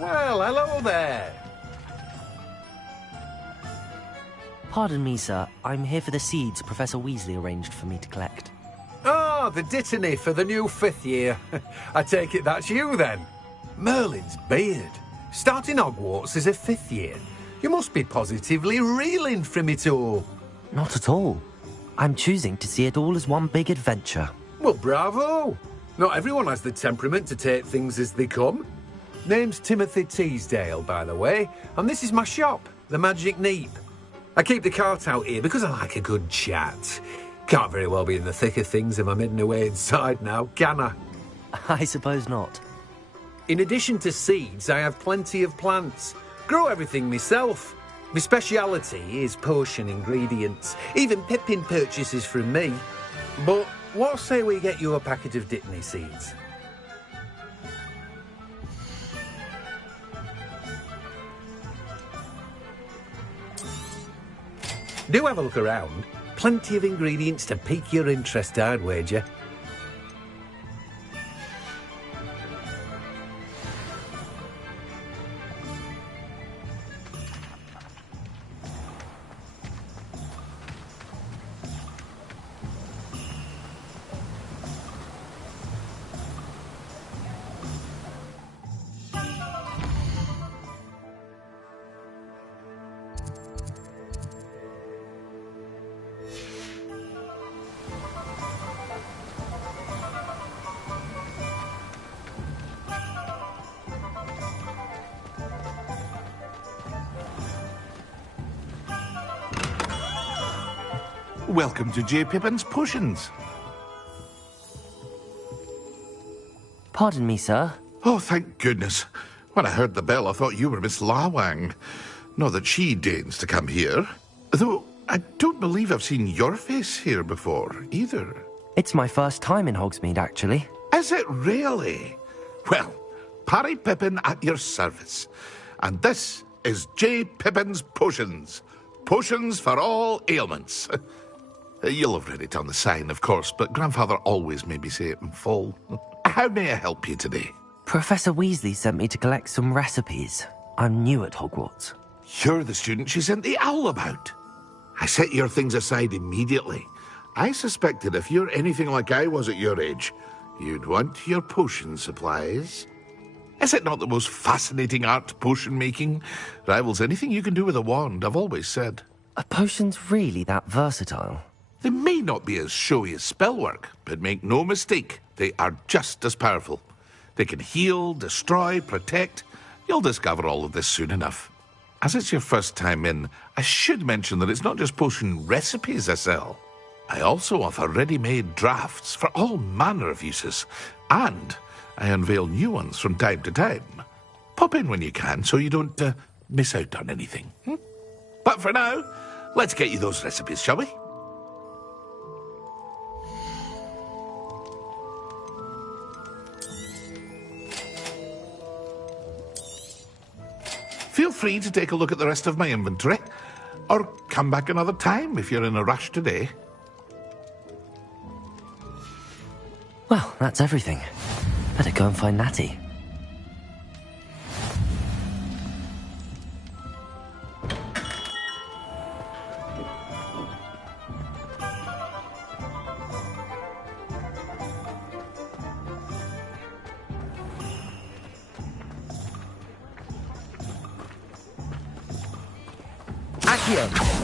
Well, hello there. Pardon me, sir. I'm here for the seeds Professor Weasley arranged for me to collect. Oh, the dittany for the new 5th year. I take it that's you, then. Merlin's beard. Starting Hogwarts as a 5th year. You must be positively reeling from it all. Not at all. I'm choosing to see it all as one big adventure. Well, bravo. Not everyone has the temperament to take things as they come. Name's Timothy Teasdale, by the way, and this is my shop, the Magic Neep. I keep the cart out here because I like a good chat. Can't very well be in the thick of things if I'm hidden away inside now, can I? I suppose not. In addition to seeds, I have plenty of plants. Grow everything myself. My speciality is potion ingredients. Even Pippin purchases from me. But what say we get you a packet of dittany seeds? Do have a look around. Plenty of ingredients to pique your interest, I'd wager. Welcome to J. Pippin's Potions. Pardon me, sir. Oh, thank goodness. When I heard the bell, I thought you were Miss Lawang. Not that she deigns to come here. Though I don't believe I've seen your face here before, either. It's my first time in Hogsmeade, actually. Is it really? Well, Parry Pippin at your service. And this is J. Pippin's Potions. Potions for all ailments. You'll have read it on the sign, of course, but Grandfather always made me say it in full. How may I help you today? Professor Weasley sent me to collect some recipes. I'm new at Hogwarts. You're the student she sent the owl about. I set your things aside immediately. I suspected if you're anything like I was at your age, you'd want your potion supplies. Is it not the most fascinating art, potion making? Rivals anything you can do with a wand, I've always said. Are potions really that versatile? They may not be as showy as spellwork, but make no mistake, they are just as powerful. They can heal, destroy, protect. You'll discover all of this soon enough. As it's your first time in, I should mention that it's not just potion recipes I sell. I also offer ready-made drafts for all manner of uses, and I unveil new ones from time to time. Pop in when you can so you don't miss out on anything. But for now, let's get you those recipes, shall we? Feel free to take a look at the rest of my inventory, or come back another time if you're in a rush today. Well, that's everything. Better go and find Natty. Accio!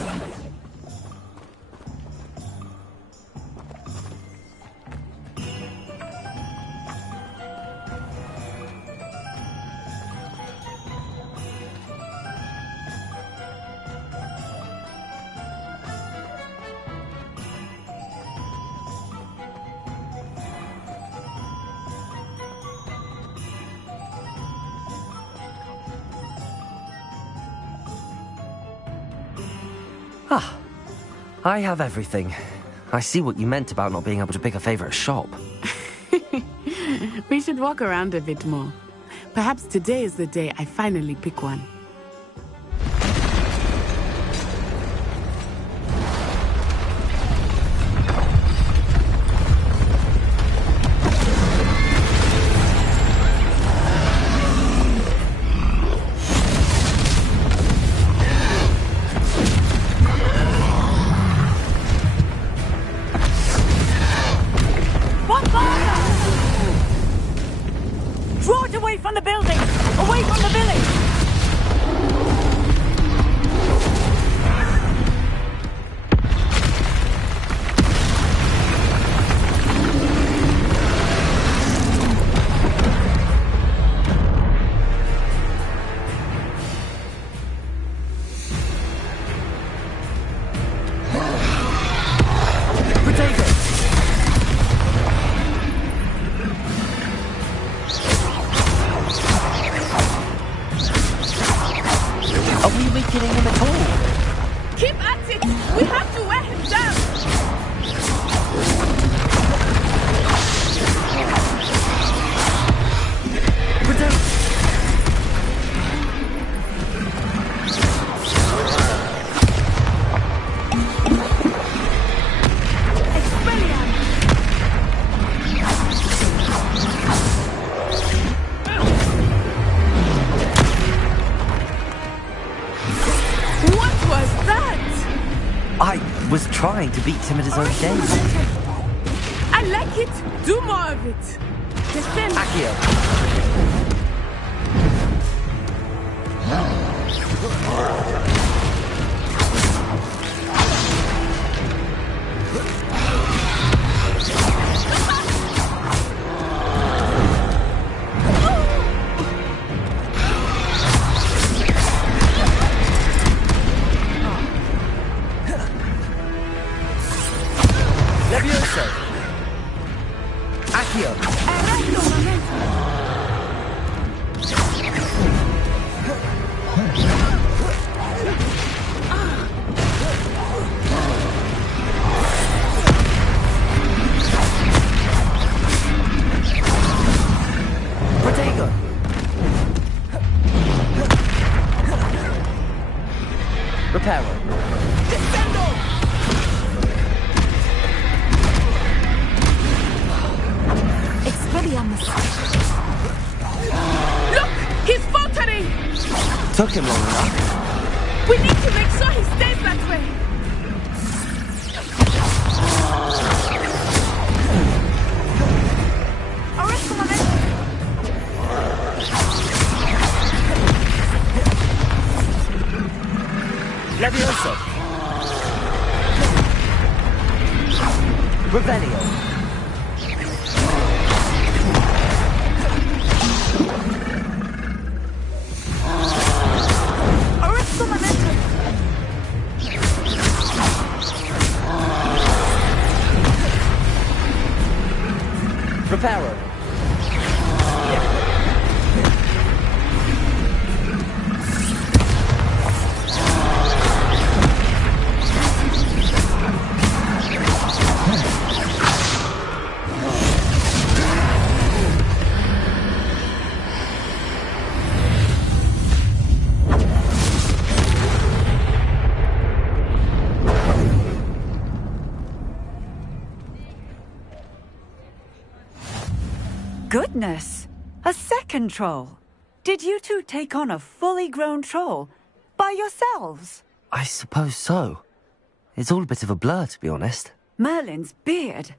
Ah, I have everything. I see what you meant about not being able to pick a favorite shop. We should walk around a bit more. Perhaps today is the day I finally pick one. Trying to beat him at his own game. I like it. Do more of it. Defend. Accio. Took him long enough. We need to make sure he stays that way. Levioso. Revelio. Reparo. Goodness! A second troll! Did you two take on a fully grown troll? By yourselves? I suppose so. It's all a bit of a blur, to be honest. Merlin's beard.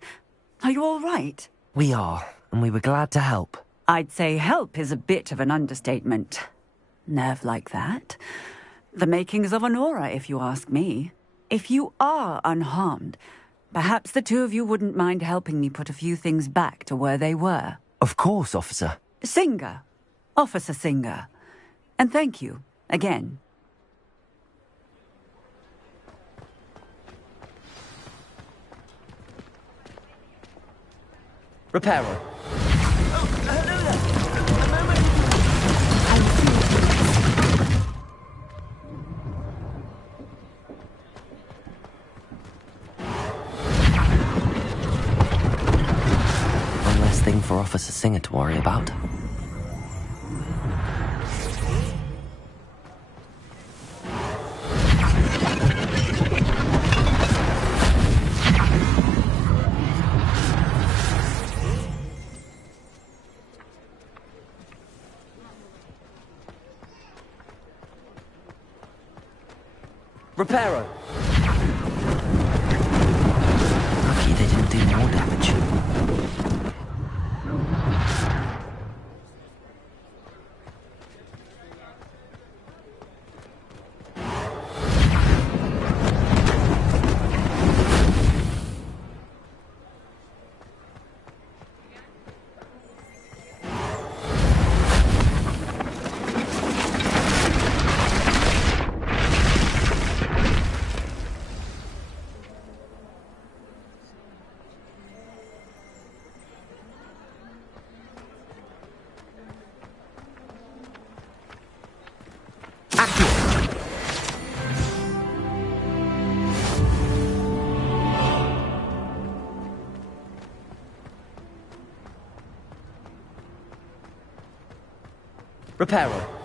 Are you all right? We are, and we were glad to help. I'd say help is a bit of an understatement. Nerve like that. The makings of an aura, if you ask me. If you are unharmed, perhaps the two of you wouldn't mind helping me put a few things back to where they were. Of course, officer. Singer. Officer Singer. And thank you, again. Reparo. One less thing for Officer Singer to worry about. Reparo. Lucky they didn't do more damage. Reparo.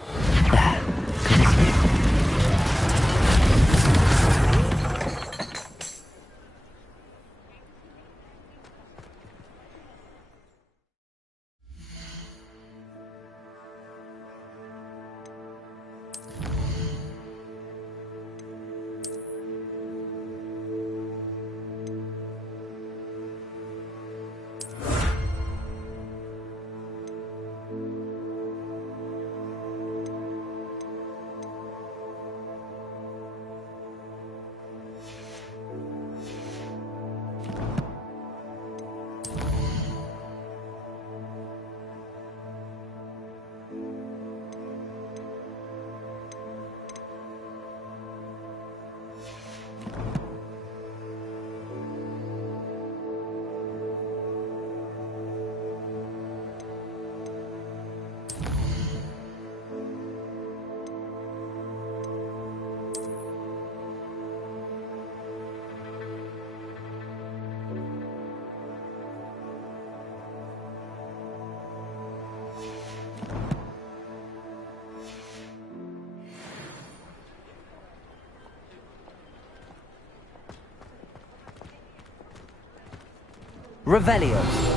Revelio.